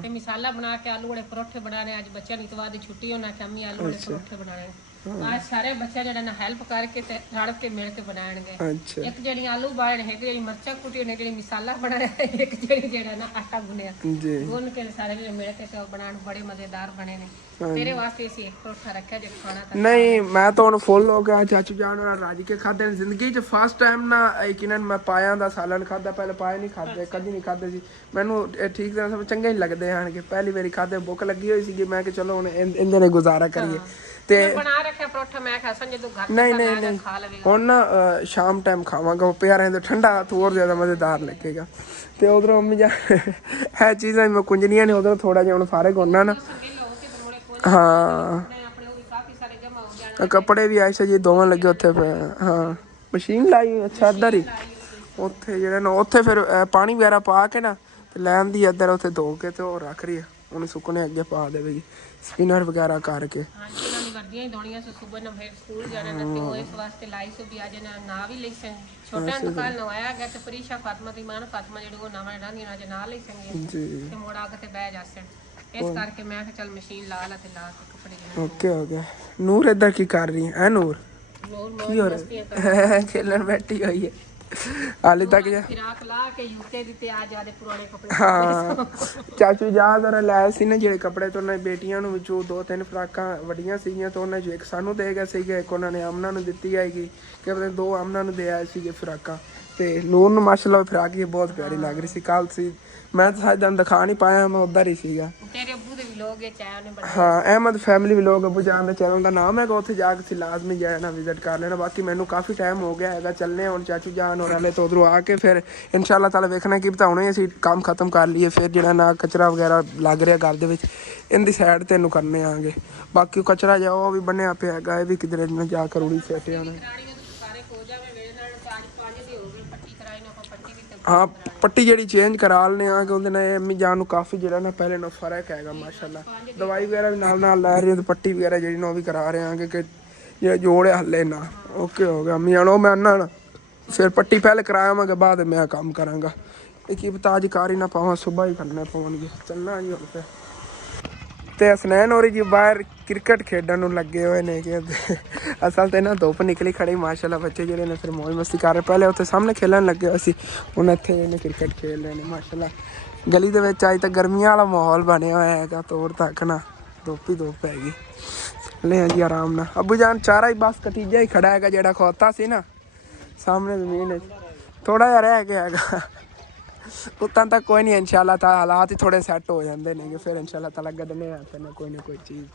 ਤੇ ਮਸਾਲਾ ਬਣਾ ਕੇ ਆਲੂ ਵਾਲੇ ਪਰੌਠੇ ਬਣਾਣੇ। ਅੱਜ ਬੱਚਿਆਂ ਨੂੰ ਇਤਵਾਰ ਦੀ ਛੁੱਟੀ ਹੋਣਾ ਸ਼ਾਮੀ ਆਲੂ ਵਾਲੇ ਪਰੌਠੇ ਬਣਾਣੇ। ਆ ਸਾਰੇ ਬੱਚੇ ਜਿਹੜਾ ਨਾ ਹੈਲਪ ਕਰਕੇ ਤੇ ਰਲ ਕੇ ਮਿਲ ਕੇ ਬਣਾਣਗੇ। ਅੱਛਾ ਇੱਕ ਜਿਹੜੀ ਆਲੂ ਬਾਲਣ ਹੈ, ਜਿਹੜੀ ਮਿਰਚਾਂ ਕੁੱਟੀਆਂ ਨੇ, ਜਿਹੜੀ ਮਸਾਲਾ ਬਣਾਇਆ, ਇੱਕ ਜਿਹੜੀ ਜਿਹੜਾ ਨਾ ਆਟਾ ਗੁੰਨਿਆ, ਜੀ ਗੁੰਨ ਕੇ ਸਾਰੇ ਜਿਹੜੇ ਮਿਲ ਕੇ ਤੇ ਉਹ ਬਣਾਉਣ ਬੜੇ ਮਜ਼ੇਦਾਰ ਬਣੇ ਨੇ। ਤੇਰੇ ਵਾਸਤੇ ਅਸੀਂ ਇੱਕ ਪਰੌਠਾ ਰੱਖਿਆ ਜੇ ਖਾਣਾ ਤਾਂ ਨਹੀਂ ਮੈਂ ਤਾਂ ਹੁਣ ਫੁੱਲ ਹੋ ਗਿਆ। ਚਾਚੂ ਜਾਨ ਨਾਲ ਰੱਜ ਕੇ ਖਾਦੇ ਨੇ ਜ਼ਿੰਦਗੀ 'ਚ ਫਸਟ ਟਾਈਮ ਨਾ ਯਕੀਨਨ ਮੈਂ ਪਾਇਆ ਦਾ ਸਾਲਨ ਖਾਦਾ। ਪਹਿਲੇ ਪਾਏ ਨਹੀਂ ਖਾਦੇ, ਕਦੀ ਨਹੀਂ ਖਾਦੇ ਸੀ। ਮੈਨੂੰ ਇਹ ਠੀਕ ਤਰ੍ਹਾਂ ਸਭ ਚੰਗੇ ਹੀ ਲੱਗਦੇ ਆਣਗੇ। ਪਹਿਲੀ ਵਾਰੀ ਖਾਦੇ, ਭੁੱਖ ਲੱਗੀ ਹੋਈ ਸੀਗੀ, ਮੈਂ ਕਿ ਚਲੋ ਹੁਣ ਇਹਦੇ ਨੇ ਗੁਜ਼ਾਰਾ ਕਰੀਏ ਤੇ ਬਣਾ ਰੱਖਿਆ ਪਰੌਠਾ। ਮੈਂ ਕਿਹਾ ਸੰਜੇ ਤੂੰ ਘਰ ਨਹੀਂ ਖਾ ਲਵੇਗਾ। ਹੁਣ ਨਾ ਸ਼ਾਮ ਟਾਈਮ ਖਾਵਾਂਗਾ, ਉਹ ਪਿਆ ਰਹਿੰਦਾ ਠੰਡਾ ਤਾਂ ਹੋਰ ਜ਼ਿਆਦਾ ਮਜ਼ੇਦਾਰ ਲੱਗੇਗਾ। ਤੇ ਉਧਰੋਂ ਮੰਮੀ ਜਾ ਇਹ ਚੀਜ਼ਾਂ ਮੈਂ ਕੁੰਜਣੀਆਂ ਨੇ ਉਧਰੋਂ ਥੋੜਾ ਜਿਹਾ ਹੁਣ ਫਾਰਗ ਹੋਣਾ ਨਾ। ਹਾਂ ਕੱਪੜੇ ਵੀ ਆਏ ਜੀ ਦੋਵਾਂ ਲੱਗੇ ਉੱਥੇ। ਹਾਂ ਮਸ਼ੀਨ ਲਾਈ ਅੱਛਾ ਇੱਧਰ ਹੀ ਉੱਥੇ ਜਿਹੜਾ ਨਾ ਉੱਥੇ ਫਿਰ ਪਾਣੀ ਵਗੈਰਾ ਪਾ ਕੇ ਨਾ ਤੇ ਲੈਣ ਦੀ ਇੱਧਰ ਉੱਥੇ ਧੋ ਕੇ ਤੇ ਉਹ ਰੱਖ ਰਹੀ ਹੈ। ਉਹਨੂੰ ਸੁੱਕਣੇ ਅੱਗੇ ਪਾ ਦੇਵੇਗੀ ਸਪਿਨਰ ਵਗੈਰਾ ਕਰਕੇ। ਹਾਂਜੀ ਇਹਨਾਂ ਦੀ ਵਰਦੀਆਂ ਹੀ ਦੋਣੀਆਂ ਸੋ ਸਵੇਰ ਨੂੰ ਫਿਰ ਸਕੂਲ ਜਾਣਾ ਨਾ ਤੇ ਉਹ ਇਸ ਵਾਸਤੇ ਲਾਈ ਸੋ ਵੀ ਅੱਜ ਨਾ ਵੀ ਲਈ ਸਨ। ਛੋਟਾ ਦੁਕਾਨ ਨਵਾਇਆ ਗਿਆ ਤੇ ਪ੍ਰੀਸ਼ਾ ਫਾਤਮਾ ਦੀ ਮਾਂ ਫਾਤਮਾ ਜਿਹੜੀ ਉਹ ਨਵਾਂ ਡਾਂਗੀ ਨਾ ਨਾਲ ਲਈ ਸੰਗੇ ਜੀ ਤੇ ਮੋੜਾ ਕੇ ਤੇ ਬਹਿ ਜਾਸਣ। ਇਸ ਕਰਕੇ ਮੈਂ ਕਿਹਾ ਚੱਲ ਮਸ਼ੀਨ ਲਾ ਲਾ ਤੇ ਲਾ ਕੇ ਕੱਪੜੇ ਓਕੇ ਹੋ ਗਿਆ। ਨੂਰ ਇੱਧਰ ਕੀ ਕਰ ਰਹੀ ਹੈ? ਨੂਰ ਕੀ ਹੋ ਰਿਹਾ? ਖੇਲਣ ਬੈਠੀ ਹੋਈ ਹੈ ਹਾਲੇ ਤੱਕ। ਫਿਰਾਕ ਲਾ ਕੇ ਯੂਕੇ ਦੀ ਤੇ ਆ ਜਾਦੇ ਪੁਰਾਣੇ ਕੱਪੜੇ। ਹਾਂ ਚਾਚੂ ਜਾ ਜ਼ਰਾ ਲੈ ਸੀ ਨਾ ਜਿਹੜੇ ਕੱਪੜੇ ਤੋਂ ਉਹਨਾਂ ਬੇਟੀਆਂ ਨੂੰ ਵਿੱਚੋਂ 2-3 ਫਰਾਕਾਂ ਵੱਡੀਆਂ ਸੀਗੀਆਂ ਤਾਂ ਉਹਨਾਂ 'ਚੋਂ ਇੱਕ ਸਾਨੂੰ ਦੇ ਗਏ ਸੀਗੇ, ਇੱਕ ਉਹਨਾਂ ਨੇ ਆਮਨਾ ਨੂੰ ਦਿੱਤੀ ਹੈਗੀ ਕਿ ਆਪਣੇ 2 ਆਮਨਾ ਨੂੰ ਦੇ ਆਏ ਸੀਗੇ ਫਰਾਕਾਂ। ਤੇ ਨੂਰ ਨੂੰ ਮਾਸ਼ਾਅੱਲਾ ਫਰਾਕ ਹੀ ਬਹੁਤ ਪਿਆਰੀ ਲੱਗ ਰਹੀ ਸੀ। ਕੱਲ ਸੀ ਮੈਂ ਤਾਂ ਸਾਡਾ ਦਿਖਾ ਨਹੀਂ ਪਾਇਆ, ਮੈਂ ਉੱਧਰ ਹੀ ਸੀਗਾ। ਤੇਰੇ ਅੱਬੂ ਦੇ ਵੀ ਲੋਕ ਇਹ ਚਾਹ ਨੇ ਬੜਾ। ਹਾਂ ਅਹਿਮਦ ਫੈਮਿਲੀ ਵਲੋਗ ਅਬੂ ਜਾਨ ਦੇ ਚੈਨਲ ਦਾ ਨਾਮ ਹੈਗਾ, ਉੱਥੇ ਜਾ ਕੇ ਲਾਜ਼ਮੀ ਜਾਣਾ ਵਿਜ਼ਿਟ ਕਰ ਲੈਣਾ। ਬਾਕੀ ਮੈਨੂੰ ਕਾਫੀ ਟਾਈਮ ਹੋ ਗਿਆ ਹੈਗਾ, ਚੱਲਨੇ ਹੁਣ ਚਾਚੂ ਜਾਨ ਹੋਰ ਵਾਲੇ ਤੋਂ ਉਧਰੋਂ ਆ ਕੇ ਫਿਰ ਇਨਸ਼ਾਅੱਲਾ ਤਾਲਾ ਵੇਖਣਾ ਕਿ ਬਤਾਉਣੇ ਅਸੀਂ ਕੰਮ ਖਤਮ ਕਰ ਲਈਏ। ਫਿਰ ਜਿਹੜਾ ਨਾ ਕਚਰਾ ਵਗੈਰਾ ਲੱਗ ਰਿਹਾ ਘਰ ਦੇ ਵਿੱਚ ਇਹਦੀ ਸਾਈਡ ਤੇ ਇਹਨੂੰ ਕਰਨੇ ਆਂਗੇ। ਬਾਕੀ ਉਹ ਕਚਰਾ ਜਾ ਉਹ ਵੀ ਬੰਨਿਆ ਪਿਆ ਹੈਗਾ, ਇਹ ਵੀ ਕਿਧਰੇ ਨਾ ਜਾ ਕੇ ਰੂੜੀ ਸੈਟੇ ਆਉਣਾ। ਹਾਂ ਪੱਟੀ ਜਿਹੜੀ ਚੇਂਜ ਕਰਾ ਲੈਣੇ ਆ ਕਿ ਉਹਦੇ ਨਾਲ ਅੰਮੀ ਜਾਨ ਨੂੰ ਕਾਫੀ ਜਿਹੜਾ ਨਾ ਪਹਿਲੇ ਨਾਲ ਫਰਕ ਹੈਗਾ ਮਾਸ਼ਾਅੱਲਾ। ਦਵਾਈ ਵਗੈਰਾ ਵੀ ਨਾਲ ਲੈ ਰਹੀ ਹੈ ਤੇ ਪੱਟੀ ਵਗੈਰਾ ਜਿਹੜੀ ਨਾ ਉਹ ਵੀ ਕਰਾ ਰਹੇ ਆਂਗੇ ਕਿ ਜਿਹੜਾ ਜੋੜ ਹੈ ਹੱਲੇ ਨਾ। ਓਕੇ ਹੋ ਗਿਆ ਅੰਮੀ ਜਾਨ ਉਹ ਮੈਂ ਨਾਲ ਫਿਰ ਪੱਟੀ ਪਹਿਲੇ ਕਰਾਵਾਂਗੇ ਬਾਅਦ ਮੈਂ ਕੰਮ ਕਰਾਂਗਾ। ਇਹ ਕੀ ਪਤਾ ਅੱਜ ਕਾਰ ਹੀ ਨਾ ਪਾਵਾਂ, ਸੁਬਾਹ ਹੀ ਕਰਨੇ ਪਵਣਗੇ। ਚੱਲਣਾ ਜੀ ਹੁਣ ਫਿਰ। ਤੇ ਹਸਨੈਨ ਹੋਰੀ ਜੀ ਬਾਹਰ ਕ੍ਰਿਕਟ ਖੇਡਣ ਨੂੰ ਲੱਗੇ ਹੋਏ ਨੇ ਕਿ ਅਸਲ ਤੇ ਨਾ ਧੁੱਪ ਨਿਕਲੀ ਖੜੀ ਮਾਸ਼ਾਅੱਲਾ। ਬੱਚੇ ਜਿਹੜੇ ਨੇ ਫਿਰ ਮौज ਮਸਤੀ ਕਰ ਰਹੇ। ਪਹਿਲੇ ਉੱਥੇ ਸਾਹਮਣੇ ਖੇਲਣ ਲੱਗੇ ਹੋਏ ਸੀ, ਹੁਣ ਇੱਥੇ ਇਹਨੇ ਕ੍ਰਿਕਟ ਖੇਲ ਰਹੇ ਨੇ ਮਾਸ਼ਾਅੱਲਾ। ਗਲੀ ਦੇ ਵਿੱਚ ਅੱਜ ਤਾਂ ਗਰਮੀਆਂ ਵਾਲਾ ਮਾਹੌਲ ਬਣਿਆ ਹੋਇਆ ਹੈਗਾ, ਤੋੜ ਤੱਕ ਨਾ ਧੁੱਪ ਹੀ ਧੁੱਪ ਹੈਗੀ। ਲੈ ਜੀ ਆਰਾਮ ਨਾਲ। ਅੱਬੂ ਜਾਨ ਚਾਰਾ ਹੀ ਬਸ ਕਤੀਜਾ ਹੀ ਖੜਾ ਹੈਗਾ ਜਿਹੜਾ ਖੋਤਾ ਸੀ ਨਾ ਸਾਹਮਣੇ ਜ਼ਮੀਨ ਥੋੜਾ ਜਿਹਾ ਰਹਿ ਗਿਆ ਹੈਗਾ। ਉਤਾਂ ਤੱਕ ਕੋਈ ਨਹੀਂ ਇਨਸ਼ਾਅੱਲਾ ਤਾਲਾ ਹਾਲਾਤ ਹੀ ਥੋੜੇ ਸੈੱਟ ਹੋ ਜਾਂਦੇ ਨੇ ਫਿਰ ਇਨਸ਼ਾਅੱਲਾ ਤਾਲਾ ਕੱਢਨੇ ਆ ਤੇ ਕੋਈ ਚੀਜ਼।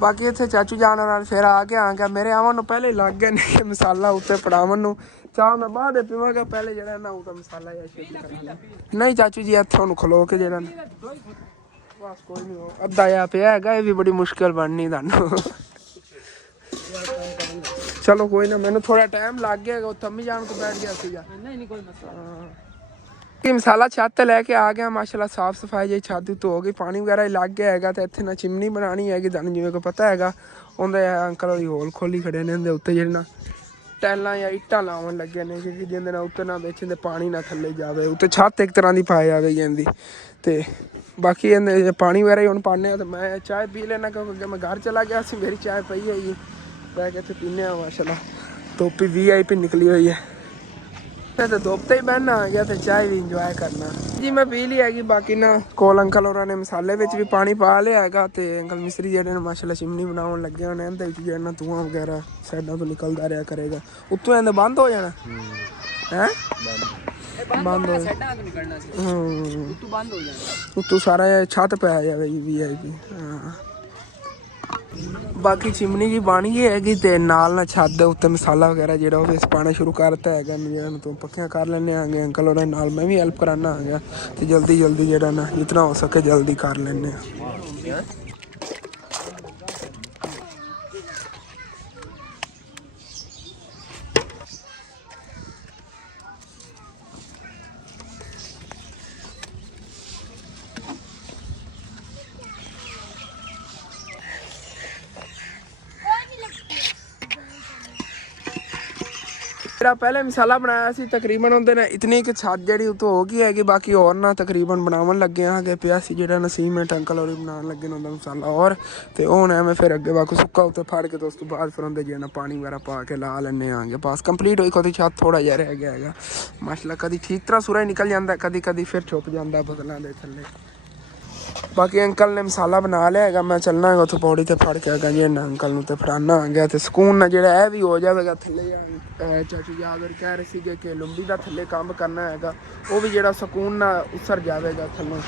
ਬਾਕੀ ਇੱਥੇ ਚਾਚੂ ਜਾਨ ਨਾਲ ਫਿਰ ਆ ਕੇ ਆ ਗਿਆ। ਮੇਰੇ ਆਉਣ ਨੂੰ ਪਹਿਲੇ ਲੱਗ ਗਏ ਨੇ ਮਸਾਲਾ ਉੱਤੇ ਪੜਾਵਣ ਨੂੰ। ਚਾਹ ਮੈਂ ਬਾਅਦ ਦੇ ਪੀਵਾਂਗਾ, ਪਹਿਲੇ ਜਿਹੜਾ ਨਾ ਉਹਦਾ ਮਸਾਲਾ ਜਾਂ ਸ਼ੇਕ ਕਰਾਂਗਾ। ਨਹੀਂ ਚਾਚੂ ਜੀ ਇੱਥੇ ਉਹਨੂੰ ਖਲੋ ਕੇ ਜਿਹੜਾ ਬਸ ਕੋਈ ਨਹੀਂ ਅੱਧਾ ਜਿਹਾ ਪਿਆ ਹੈਗਾ, ਇਹ ਵੀ ਬੜੀ ਮੁਸ਼ਕਿਲ ਬਣਨੀ ਤੁਹਾਨੂੰ। ਚਲੋ ਕੋਈ ਨਾ ਮੈਨੂੰ ਥੋੜਾ ਟਾਈਮ ਲੱਗ ਗਿਆ, ਉੱਥੇ ਅੰਮੀ ਜਾਨ ਕੋ ਬੈਠ ਗਿਆ ਸੀਗਾ। ਨਹੀਂ ਕੋਈ ਮਸਲਾ ਕਿ ਮਸਾਲਾ ਛੱਤ ਤੇ ਲੈ ਕੇ ਆ ਗਿਆ ਮਾਸ਼ਾਅੱਲਾ। ਸਾਫ ਸਫਾਈ ਜਿਹੀ ਛੱਤ ਉੱਤੇ ਹੋ ਗਈ, ਪਾਣੀ ਵਗੈਰਾ ਲੱਗ ਗਿਆ ਹੈਗਾ। ਤੇ ਇੱਥੇ ਨਾ ਚਿਮਨੀ ਬਣਾਉਣੀ ਹੈਗੀ ਤੁਹਾਨੂੰ ਜਿਵੇਂ ਕੋਈ ਪਤਾ ਹੈਗਾ। ਉਹਦੇ ਅੰਕਲ ਵਾਲੀ ਹੋਲ ਖੋਲੀ ਖੜੇ ਨੇ, ਇਹਦੇ ਉੱਤੇ ਜਿਹੜੇ ਨਾ ਟੈਲਾਂ ਜਾਂ ਇੱਟਾਂ ਲਾਉਣ ਲੱਗੇ ਨੇ ਕਿਉਂਕਿ ਜਿਹਦੇ ਨਾਲ ਉੱਤੇ ਨਾ ਵਿੱਚ ਦੇ ਪਾਣੀ ਨਾ ਥੱਲੇ ਜਾਵੇ। ਉੱਤੇ ਛੱਤ ਇੱਕ ਤਰ੍ਹਾਂ ਦੀ ਪਾਈ ਜਾਵੇ ਜਾਂਦੀ। ਤੇ ਬਾਕੀ ਇਹਦੇ ਪਾਣੀ ਵਗੈਰਾ ਹੀ ਹੁਣ ਪਾਉਂਦੇ ਆ। ਤੇ ਮੈਂ ਚਾਹ ਪੀ ਲੈਣਾ ਕਿਉਂਕਿ ਅੱਗੇ ਮੈਂ ਘਰ ਚਲਾ ਗਿਆ ਸੀ, ਮੇਰੀ ਚਾਹ ਪਈ ਹੋਈ ਬਹਿ ਕੇ ਇੱਥੇ ਪੀਂਦੇ ਹਾਂ ਮਾਸ਼ਾਅੱਲਾ। ਧੁੱਪ VIP ਨਿਕਲੀ ਹੋਈ ਹੈ ਤੇ ਧੁੱਪ ਤੇ ਹੀ ਬਹਿਣਾ ਆ ਗਿਆ ਤੇ ਚਾਹ ਵੀ ਇੰਜੋਏ ਕਰਨਾ ਜੀ। ਮੈਂ ਪੀ ਲਈ ਹੈਗੀ। ਬਾਕੀ ਨਾ ਕੋਲ ਅੰਕਲ ਹੋਰਾਂ ਨੇ ਮਸਾਲੇ ਵਿੱਚ ਵੀ ਪਾਣੀ ਪਾ ਲਿਆ ਹੈਗਾ ਤੇ ਅੰਕਲ ਮਿਸਤਰੀ ਜਿਹੜੇ ਨੇ ਮਾਸ਼ਾਅੱਲਾ ਚਿਮਨੀ ਬਣਾਉਣ ਲੱਗੇ ਹੋਣੇ। ਇਹਦੇ ਵਿੱਚ ਜਿਹੜਾ ਨਾ ਧੂਆਂ ਵਗੈਰਾ ਸਾਈਡਾਂ ਤੋਂ ਨਿਕਲਦਾ ਰਿਹਾ ਕਰੇਗਾ। ਉੱਤੋਂ ਇਹਦੇ ਬੰਦ ਹੋ ਜਾਣਾ ਹੈ ਬੰਦ ਹੋ ਸਾਡਾ ਤੋਂ ਨਿਕਲਣਾ ਸੀ ਉੱਤੋਂ ਬੰਦ ਹੋ ਜਾਣਾ। ਉੱਤੋਂ ਸਾਰਾ ਛੱਤ ਪੈ ਜਾਵੇ VIP। ਹਾਂ ਬਾਕੀ ਚਿਮਨੀ ਜੀ ਬਣ ਗਈ ਹੈਗੀ ਤੇ ਨਾਲ ਨਾ ਛੱਤ ਦੇ ਉੱਤੇ ਮਸਾਲਾ ਵਗੈਰਾ ਜਿਹੜਾ ਉਹ ਵਿੱਚ ਪਾਣਾ ਸ਼ੁਰੂ ਕਰਤਾ ਹੈਗਾ। ਨੂੰ ਤੋਂ ਪੱਕਿਆਂ ਕਰ ਲੈਣੇ ਆਂਗੇ ਅੰਕਲ ਉਹਦੇ ਨਾਲ ਮੈਂ ਵੀ ਹੈਲਪ ਕਰਾਨਾ ਆਂਗਾ ਤੇ ਜਲਦੀ ਜਿਹੜਾ ਨਾ ਜਿਤਨਾ ਹੋ ਸਕੇ ਜਲਦੀ ਕਰ ਲੈਣੇ ਆ। ਜਿਹੜਾ ਪਹਿਲੇ ਮਸਾਲਾ ਬਣਾਇਆ ਸੀ ਤਕਰੀਬਨ ਉਹਦੇ ਨਾਲ ਇਤਨੀ ਕਿ ਛੱਤ ਜਿਹੜੀ ਉਤੋਂ ਹੋ ਗਈ ਹੈਗੀ, ਬਾਕੀ ਹੋਰ ਨਾ ਤਕਰੀਬਨ ਬਣਾਉਣ ਲੱਗੇ ਆਗੇ ਪਿਆ ਸੀ ਜਿਹੜਾ ਨਸੀਮੇਂਟ ਅੰਕਲ ਹੋਰੀ ਬਣਾਉਣ ਲੱਗੇ ਨੇ ਉਹਦਾ ਮਸਾਲਾ ਹੋਰ। ਤੇ ਉਹ ਹੁਣ ਐਵੇਂ ਫਿਰ ਅੱਗੇ ਬਾਕੀ ਸੁੱਕਾ ਉੱਤੇ ਫੜ ਕੇ ਤੇ ਉਸ ਤੋਂ ਬਾਅਦ ਫਿਰ ਉਹਦੇ ਜਿਹੜਾ ਪਾਣੀ ਵਗੈਰਾ ਪਾ ਕੇ ਲਾ ਲੈਣੇ ਆਗੇ। ਬਸ ਕੰਪਲੀਟ ਹੋਈ, ਕਦੀ ਛੱਤ ਥੋੜਾ ਜਿਹਾ ਰਹਿ ਗਿਆ ਹੈਗਾ ਮਾਸ਼ਾਅੱਲਾ। ਕਦੀ ਠੀਕ ਤਰ੍ਹਾਂ ਸੂਰਜ ਨਿਕਲ ਜਾਂਦਾ, ਕਦੀ ਕਦੀ ਫਿਰ ਛੁਪ ਜਾਂਦਾ ਬਦਲਾਂ ਦੇ ਥੱਲੇ। ਬਾਕੀ ਅੰਕਲ ਨੇ ਮਸਾਲਾ ਬਣਾ ਲਿਆ ਹੈਗਾ, ਮੈਂ ਚੱਲਣਾ ਹੈਗਾ ਉੱਥੇ ਪੌੜੀ ਤੇ ਫੜ ਕੇ ਆਗਾ ਜੀ ਅੰਕਲ ਨੂੰ ਤੇ ਫੜਾਨਾ ਆ ਗਿਆ ਤੇ ਸਕੂਨ ਨਾਲ ਜਿਹੜਾ ਇਹ ਵੀ ਹੋ ਜਾਵੇਗਾ ਥੱਲੇ। ਚਾਚੂ ਯਾਦਰ ਕਹਿ ਰਹੇ ਸੀਗੇ ਕਿ ਲੰਬੀ ਦਾ ਥੱਲੇ ਕੰਮ ਕਰਨਾ ਹੈਗਾ, ਉਹ ਵੀ ਜਿਹੜਾ ਸਕੂਨ ਨਾਲ ਉਸਰ ਜਾਵੇਗਾ ਥੱਲੋਂ।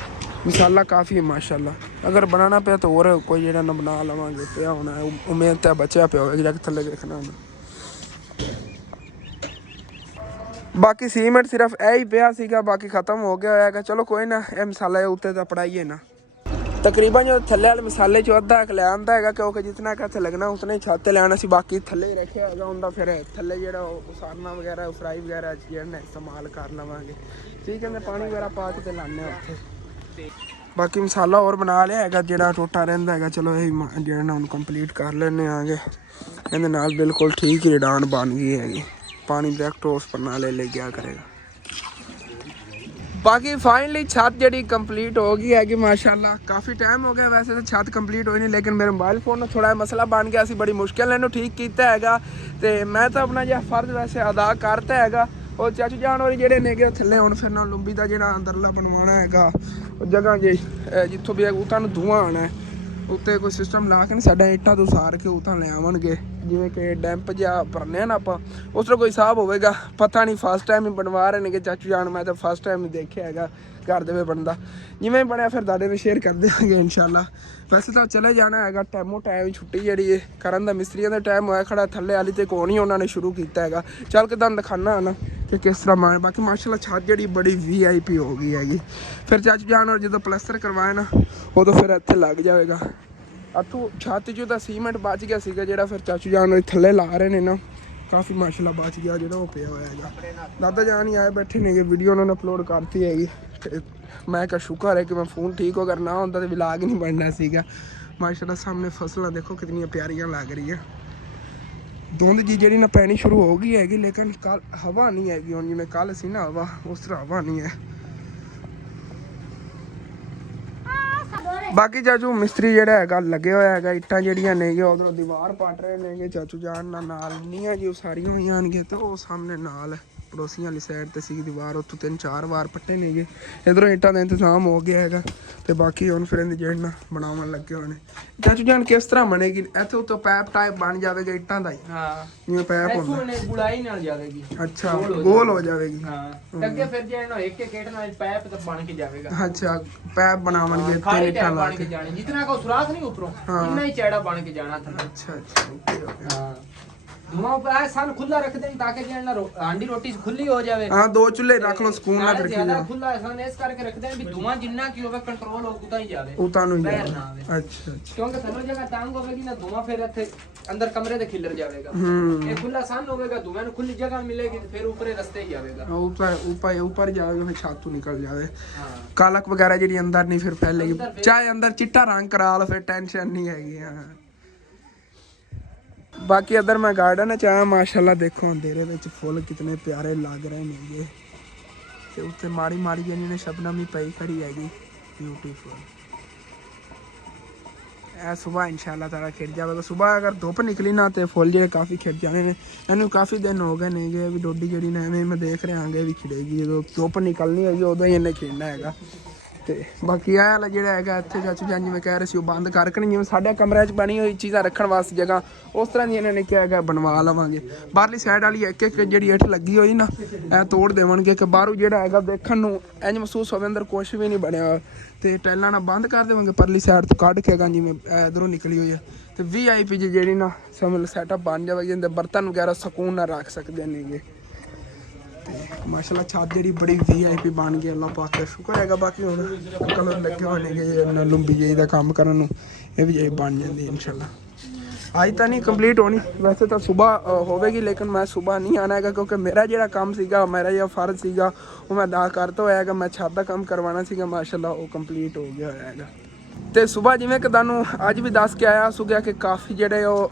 ਮਸਾਲਾ ਕਾਫੀ ਹੈ ਮਾਸ਼ਾਅੱਲਾ, ਅਗਰ ਬਣਾਉਣਾ ਪਿਆ ਤਾਂ ਹੋਰ ਕੋਈ ਜਿਹੜਾ ਨਾ ਬਣਾ ਲਵਾਂਗੇ, ਪਿਆ ਹੋਣਾ ਉਮੀਦ ਤਾਂ ਬਚਿਆ ਪਿਆ ਹੋਵੇਗਾ ਜਾ ਕੇ ਥੱਲੇ ਦੇਖਣਾ ਹੁੰਦਾ। ਬਾਕੀ ਸੀਮੈਂਟ ਸਿਰਫ ਇਹ ਹੀ ਪਿਆ ਸੀਗਾ, ਬਾਕੀ ਖਤਮ ਹੋ ਗਿਆ ਹੋਇਆ ਹੈਗਾ। ਚਲੋ ਕੋਈ ਨਾ, ਇਹ ਮਸਾਲਾ ਉੱਤੇ ਤਾਂ ਪੜਾਈਏ ਨਾ। ਤਕਰੀਬਨ ਜੋ ਥੱਲੇ ਵਾਲੇ ਮਸਾਲੇ 'ਚ ਅੱਧਾ ਲੈ ਆਉਂਦਾ ਹੈਗਾ, ਕਿਉਂਕਿ ਜਿਤਨਾ ਕਿ ਇੱਥੇ ਲੱਗਣਾ ਉਤਨਾ ਹੀ ਛੱਤ 'ਤੇ ਲੈਣਾ ਸੀ, ਬਾਕੀ ਥੱਲੇ ਹੀ ਰੱਖਿਆ ਹੈਗਾ ਹੁੰਦਾ। ਫਿਰ ਥੱਲੇ ਜਿਹੜਾ ਉਸਾਰਨਾ ਵਗੈਰਾ ਫਰਾਈ ਵਗੈਰਾ ਜਿਹੜਾ ਇਸਤੇਮਾਲ ਕਰ ਲਵਾਂਗੇ। ਠੀਕ ਹੈ, ਮੈਂ ਪਾਣੀ ਵਗੈਰਾ ਪਾ ਕੇ ਤੇ ਲਾਉਂਦੇ ਉੱਥੇ। ਬਾਕੀ ਮਸਾਲਾ ਹੋਰ ਬਣਾ ਲਿਆ ਹੈਗਾ, ਜਿਹੜਾ ਟੋਟਾ ਰਹਿੰਦਾ ਹੈਗਾ। ਚਲੋ ਇਹ ਜਿਹੜਾ ਨਾ ਹੁਣ ਕੰਪਲੀਟ ਕਰ ਲੈਂਦੇ ਆਗੇ। ਇਹਦੇ ਨਾਲ ਬਿਲਕੁਲ ਠੀਕ ਹੀ ਡਾਨ ਬਣ ਗਈ ਹੈਗੀ, ਪਾਣੀ ਡਾਇਰੈਕਟ ਉਸ ਪਰ ਨਾਲੇ ਲੈ ਗਿਆ ਕਰੇਗਾ। ਬਾਕੀ ਫਾਈਨਲੀ ਛੱਤ ਜਿਹੜੀ ਕੰਪਲੀਟ ਹੋ ਗਈ ਹੈਗੀ ਮਾਸ਼ਾਅੱਲਾ। ਕਾਫੀ ਟਾਈਮ ਹੋ ਗਿਆ ਵੈਸੇ ਤਾਂ ਛੱਤ ਕੰਪਲੀਟ ਹੋਈ ਨਹੀਂ, ਲੇਕਿਨ ਮੇਰੇ ਮੋਬਾਈਲ ਫੋਨ ਨਾਲ ਥੋੜਾ ਮਸਲਾ ਬਣ ਗਿਆ ਸੀ, ਬੜੀ ਮੁਸ਼ਕਿਲ ਇਹਨੂੰ ਠੀਕ ਕੀਤਾ ਹੈਗਾ। ਤੇ ਮੈਂ ਤਾਂ ਆਪਣਾ ਜਿਹਾ ਫਰਜ਼ ਵੈਸੇ ਅਦਾ ਕਰਤਾ ਹੈਗਾ। ਉਹ ਚਾਚੂ ਜਾਨ ਹੋਰੀ ਜਿਹੜੇ ਨੇਗੇ ਥੱਲੇ ਹੁਣ ਫਿਰ ਨਾਲ ਲੰਬੀ ਦਾ ਜਿਹੜਾ ਅੰਦਰਲਾ ਬਣਵਾਉਣਾ ਹੈਗਾ ਉਹ ਜਗ੍ਹਾ ਜੇ ਜਿੱਥੋਂ ਵੀ ਉਤਾਂ ਨੂੰ ਧੂੰਆਂ ਆਉਣਾ ਉੱਤੇ ਕੋਈ ਸਿਸਟਮ ਲਾ ਕੇ ਸਾਡਾ ਇੱਟਾਂ ਤੋਂ ਸਾਰ ਕੇ ਉਤਾਂ ਲੈ ਆਵਣਗੇ, ਜਿਵੇਂ ਕਿ ਡੈਂਪ ਜਿਹਾ ਭਰਨੇ ਆ ਨਾ ਆਪਾਂ, ਉਸ ਤਰ੍ਹਾਂ ਕੋਈ ਹਿਸਾਬ ਹੋਵੇਗਾ। ਪਤਾ ਨਹੀਂ ਫਸਟ ਟਾਈਮ ਹੀ ਬਣਵਾ ਰਹੇ ਨੇਗੇ ਚਾਚੂ ਜਾਨ, ਮੈਂ ਤਾਂ ਫਸਟ ਟਾਈਮ ਹੀ ਦੇਖਿਆ ਹੈਗਾ ਘਰ ਦੇ ਵਿੱਚ ਬਣਦਾ। ਜਿਵੇਂ ਬਣਿਆ ਫਿਰ ਤੁਹਾਡੇ ਵਿੱਚ ਸ਼ੇਅਰ ਕਰ ਦੇਵਾਂਗੇ ਇਨਸ਼ਾਅੱਲਾ। ਵੈਸੇ ਤਾਂ ਚਲੇ ਜਾਣਾ ਹੈਗਾ, ਟਾਈਮ ਛੁੱਟੀ ਜਿਹੜੀ ਹੈ ਕਰਨ ਦਾ ਮਿਸਤਰੀਆਂ ਦਾ ਟਾਈਮ ਹੋਇਆ ਖੜਾ, ਥੱਲੇ ਵਾਲੀ ਤੇ ਕੋਈ ਨਹੀਂ ਉਹਨਾਂ ਨੇ ਸ਼ੁਰੂ ਕੀਤਾ ਹੈਗਾ। ਚੱਲ ਕੇ ਤੁਹਾਨੂੰ ਦਿਖਾਉਣਾ ਨਾ ਕਿ ਕਿਸ ਤਰ੍ਹਾਂ ਮਾਣ। ਬਾਕੀ ਮਾਸ਼ਾਅੱਲਾ ਛੱਤ ਜਿਹੜੀ ਬੜੀ VIP ਹੋ ਗਈ ਹੈਗੀ। ਫਿਰ ਚਾਚੂ ਜਾਨ ਔਰ ਜਦੋਂ ਪਲਸਤਰ ਕਰਵਾਇਆ ਨਾ ਉਦੋਂ ਫਿਰ ਇੱਥੇ ਲੱਗ ਜਾਵੇਗਾ। ਇੱਥੋਂ ਛੱਤ 'ਚੋਂ ਤਾਂ ਸੀਮੈਂਟ ਬਚ ਗਿਆ ਸੀਗਾ, ਜਿਹੜਾ ਫਿਰ ਚਾਚੂ ਜਾਨ ਥੱਲੇ ਲਾ ਰਹੇ ਨੇ ਨਾ, ਕਾਫੀ ਮਾਸ਼ਾਅੱਲਾ ਬਚ ਗਿਆ ਜਿਹੜਾ ਉਹ ਪਿਆ ਹੋਇਆ ਹੈਗਾ। ਦਾਦਾ ਜਾਨ ਹੀ ਆਏ ਬੈਠੇ ਨੇਗੇ, ਵੀਡੀਓ ਉਹਨਾਂ ਨੇ ਅਪਲੋਡ ਕਰਤੀ ਹੈਗੀ। ਤੇ ਮੈਂ ਕਿਹਾ ਸ਼ੁਕਰ ਹੈ ਕਿ ਮੈਂ ਫੋਨ ਠੀਕ ਹੋ ਕਰਨਾ ਹੁੰਦਾ ਤੇ ਵਲੌਗ ਨਹੀਂ ਬਣਨਾ ਸੀਗਾ। ਮਾਸ਼ਾਅੱਲਾ ਸਾਹਮਣੇ ਫਸਲਾਂ ਦੇਖੋ ਕਿਤਨੀਆਂ ਪਿਆਰੀਆਂ ਲੱਗ ਰਹੀਆਂ। ਧੁੰਦ ਜੀ ਜਿਹੜੀ ਨਾ ਪੈਣੀ ਸ਼ੁਰੂ ਹੋ ਗਈ ਹੈਗੀ, ਲੇਕਿਨ ਕੱਲ ਹਵਾ ਨਹੀਂ ਹੈਗੀ ਹੁਣ, ਜਿਵੇਂ ਕੱਲ ਸੀ ਨਾ ਹਵਾ, ਉਸ ਤਰ੍ਹਾਂ ਹਵਾ ਨਹੀਂ ਹੈ। ਬਾਕੀ ਚਾਚੂ ਮਿਸਤਰੀ ਜਿਹੜਾ ਹੈਗਾ ਲੱਗੇ ਹੋਇਆ ਹੈਗਾ, ਇੱਟਾਂ ਜਿਹੜੀਆਂ ਨੇਗੇ ਉਧਰੋਂ ਦੀਵਾਰ ਪੱਟ ਰਹੇ ਨੇਗੇ ਚਾਚੂ ਜਾਨ ਨਾਲ ਨਹੀਂ ਹੈ ਜੀ, ਉਹ ਸਾਰੀਆਂ ਹੋਈਆਂ ਆਣਗੀਆਂ। ਤੇ ਉਹ ਸਾਹਮਣੇ ਨਾਲ ਪੜੋਸੀਆਂ ਵਾਲੀ ਸਾਈਡ ਤੇ ਸੀ ਦੀਵਾਰ, ਉੱਥੋਂ 3-4 ਵਾਰ ਪੱਟੇ ਨੇਗੇ। ਇਧਰੋਂ ਇੱਟਾਂ ਦਾ ਇੰਤਜ਼ਾਮ ਹੋ ਗਿਆ ਹੈਗਾ ਤੇ ਬਾਕੀ ਹੁਣ ਫਿਰ ਇਹਦੀ ਜਿਹੜਾ ਨਾ ਬਣਾਉਣ ਲੱਗੇ ਹੋਏ ਨੇ। ਚਾਚੂ ਜਾਨ ਕਿਸ ਤਰ੍ਹਾਂ ਬਣੇਗੀ? ਇੱਥੇ ਉੱਤੋਂ ਪੈਪ ਟਾਈਪ ਬਣ ਜਾਵੇਗਾ ਇੱਟਾਂ ਦਾ ਹੀ, ਹਾਂ ਜਿਵੇਂ ਪੈਪ ਹੁੰਦਾ। ਉਹਨੇ ਗੁਲਾਈ ਨਾਲ ਜਾਵੇਗੀ। ਅੱਛਾ, ਗੋਲ ਹੋ ਜਾਵੇਗੀ। ਹਾਂ ਅੱਗੇ ਫਿਰ ਜੇ ਨਾ ਇੱਕ ਇੱਕ ਇੱਟ ਨਾਲ ਪੈਪ ਤਾਂ ਬਣ ਕੇ ਜਾਵੇਗਾ। ਅੱਛਾ, ਪੈਪ ਬਣਾਉਣਗੇ ਖਾਲੀ ਟੈਪ ਬਣ ਕੇ ਜਾਣੀ, ਜਿਤਨਾ ਕੋ ਸੁਰਾਖ ਨਹੀਂ ਉਪਰੋਂ ਇੰਨਾ ਹੀ ਚੌੜਾ ਬਣ ਕੇ ਜਾਣਾ ਥੱਲੇ। ਅੱਛਾ ਓਕੇ। ਹਾਂ ਧੂਆਂ ਪਰ ਸਾਨ ਖੁੱਲਾ ਰੱਖ ਦੇਣ ਤਾਂ ਕਿ ਜਿਹੜਾ ਹਾਂਡੀ ਰੋਟੀ ਖੁੱਲੀ ਹੋ ਜਾਵੇ। ਹਾਂ, 2 ਚੁੱਲ੍ਹੇ ਰੱਖ ਲਓ ਸਕੂਨ ਨਾਲ ਰੱਖੀ ਜ਼ਿਆਦਾ ਖੁੱਲਾ ਸਾਨ ਇਸ ਕਰਕੇ ਰੱਖ ਦੇਣ ਵੀ ਧੂਆਂ ਜਿੰਨਾ ਕੀ ਹੋਵੇ ਕੰਟਰੋਲ ਹੋ ਉਤਾਂ ਹੀ ਜਾਵੇ, ਉਤਾਂ ਨੂੰ ਹੀ ਬਾਹਰ ਜਾਵੇ। ਨਾ ਆਵੇ। ਅੱਛਾ ਅੱਛਾ। ਕਿਉਂਕਿ ਥੱਲੇ ਜਗ੍ਹਾ ਤੰਗ ਹੋਵੇਗੀ ਨਾ, ਧੂਆਂ ਫਿਰ ਇੱਥੇ ਅੰਦਰ ਕਮਰੇ ਦੇ ਖਿਲਰ ਜਾਵੇਗਾ। ਇਹ ਖੁੱਲਾ ਸਾਨ ਹੋਵੇਗਾ, ਧੂਆਂ ਨੂੰ ਖੁੱਲੀ ਜਗ੍ਹਾ ਮਿਲੇਗੀ ਤੇ ਫਿਰ ਉੱਪਰੇ ਰਸਤੇ ਹੀ ਜਾਵੇਗਾ। ऊपर जाएगा फिर छत तो निकल जावे। कालक वगैरह जी अंदर नहीं फिर फैलेगी, चाहे अंदर चिट्टा रंग करा लो फिर टेंशन नहीं हैगी। बाकी अदर मैं गार्डन च आया माशाल्लाह, देखो अंधेरे विच फुल कितने प्यारे लग रहे हैं। ते उत्ते माड़ी माड़ी जी ने शबनम ही पई खड़ी हैगी, ब्यूटीफुल। सुबह इंशाल्लाह ताला खिड़ जाएगा। सुबह अगर धुप निकली ना तो फुल जे काफ़ी खिड़ जाने ने। इन्हू काफ़ी दिन हो गए ने भी डोडी जी ने एवं मैं देख रहा आगे भी खिड़ेगी, जो धुप निकलनी होगी उदों ही इन्हें खिड़ना है। ਤੇ ਬਾਕੀ ਆਹ ਵਾਲਾ ਜਿਹੜਾ ਹੈਗਾ ਇੱਥੇ ਚਾਚੂ ਜਾਨ ਜਿਵੇਂ ਕਹਿ ਰਹੇ ਸੀ ਉਹ ਬੰਦ ਕਰਕੇ ਨਹੀਂ, ਜਿਵੇਂ ਸਾਡੇ ਕਮਰੇ 'ਚ ਬਣੀ ਹੋਈ ਚੀਜ਼ਾਂ ਰੱਖਣ ਵਾਸਤੇ ਜਗ੍ਹਾ ਉਸ ਤਰ੍ਹਾਂ ਦੀ ਇਹਨਾਂ ਨੇ ਕਿਹਾ ਹੈਗਾ ਬਣਵਾ ਲਵਾਂਗੇ। ਬਾਹਰਲੀ ਸਾਈਡ ਵਾਲੀ ਇੱਕ ਇੱਕ ਜਿਹੜੀ ਇੱਟ ਲੱਗੀ ਹੋਈ ਨਾ ਇਹ ਤੋੜ ਦੇਵਣਗੇ ਕਿ ਬਾਹਰੋਂ ਜਿਹੜਾ ਹੈਗਾ ਦੇਖਣ ਨੂੰ ਇੰਝ ਮਹਿਸੂਸ ਹੋਵੇ ਅੰਦਰ ਕੁਛ ਵੀ ਨਹੀਂ ਬਣਿਆ, ਤੇ ਟਾਈਲਾਂ ਨਾਲ ਬੰਦ ਕਰ ਦੇਵਾਂਗੇ। ਪਰਲੀ ਸਾਈਡ ਤੋਂ ਕੱਢ ਕੇ ਹੈਗਾ ਜਿਵੇਂ ਇਧਰੋਂ ਨਿਕਲੀ ਹੋਈ ਹੈ, ਤੇ VIP ਜਿਹੜੀ ਨਾ ਸਮਝ ਸੈਟਅਪ ਬਣ ਜਾਵੇ ਜਿੰਦੇ ਬਰਤਨ ਵਗੈਰਾ ਸਕੂਨ ਨਾਲ ਰੱਖ ਸਕਦੇ ਨੇਗੇ। ਮਾਸ਼ਾਅੱਲਾ ਛੱਤ ਜਿਹੜੀ ਬੜੀ VIP ਬਣ ਗਈ, ਅੱਲਾਹ ਪਾਕ ਦਾ ਸ਼ੁਕਰ ਹੈਗਾ। ਬਾਕੀ ਹੁਣ ਕਲਰ ਲੱਗੇ ਹੋਏ ਨੇਗੇ ਲੰਬੀ ਜਿਹੀ ਦਾ ਕੰਮ ਕਰਨ ਨੂੰ, ਇਹ ਵੀ ਬਣ ਜਾਂਦੀ ਇਨਸ਼ਾਅੱਲਾ। ਅੱਜ ਤਾਂ ਨਹੀਂ ਕੰਪਲੀਟ ਹੋਣੀ, ਵੈਸੇ ਤਾਂ ਸਵੇਰ ਹੋਵੇਗੀ, ਲੇਕਿਨ ਮੈਂ ਸਵੇਰ ਨਹੀਂ ਆਣਾ ਹੈਗਾ ਕਿਉਂਕਿ ਮੇਰਾ ਜਿਹੜਾ ਕੰਮ ਸੀਗਾ, ਮੇਰਾ ਜਿਹੜਾ ਫਰਜ਼ ਸੀਗਾ ਉਹ ਮੈਂ ਅਦਾ ਕਰਤਾ ਹੋਇਆ ਹੈਗਾ। ਮੈਂ ਛੱਤ ਦਾ ਕੰਮ ਕਰਵਾਉਣਾ ਸੀਗਾ, ਮਾਸ਼ਾਅੱਲਾ ਉਹ ਕੰਪਲੀਟ ਹੋ ਗਿਆ ਹੋਇਆ ਹੈਗਾ। ਤੇ ਸਵੇਰ ਜਿਵੇਂ ਕਿ ਤੁਹਾਨੂੰ ਅੱਜ ਵੀ ਦੱਸ ਕੇ ਆਇਆ ਸੀਗਾ ਕਿ ਕਾਫੀ ਜਿਹੜੇ ਉਹ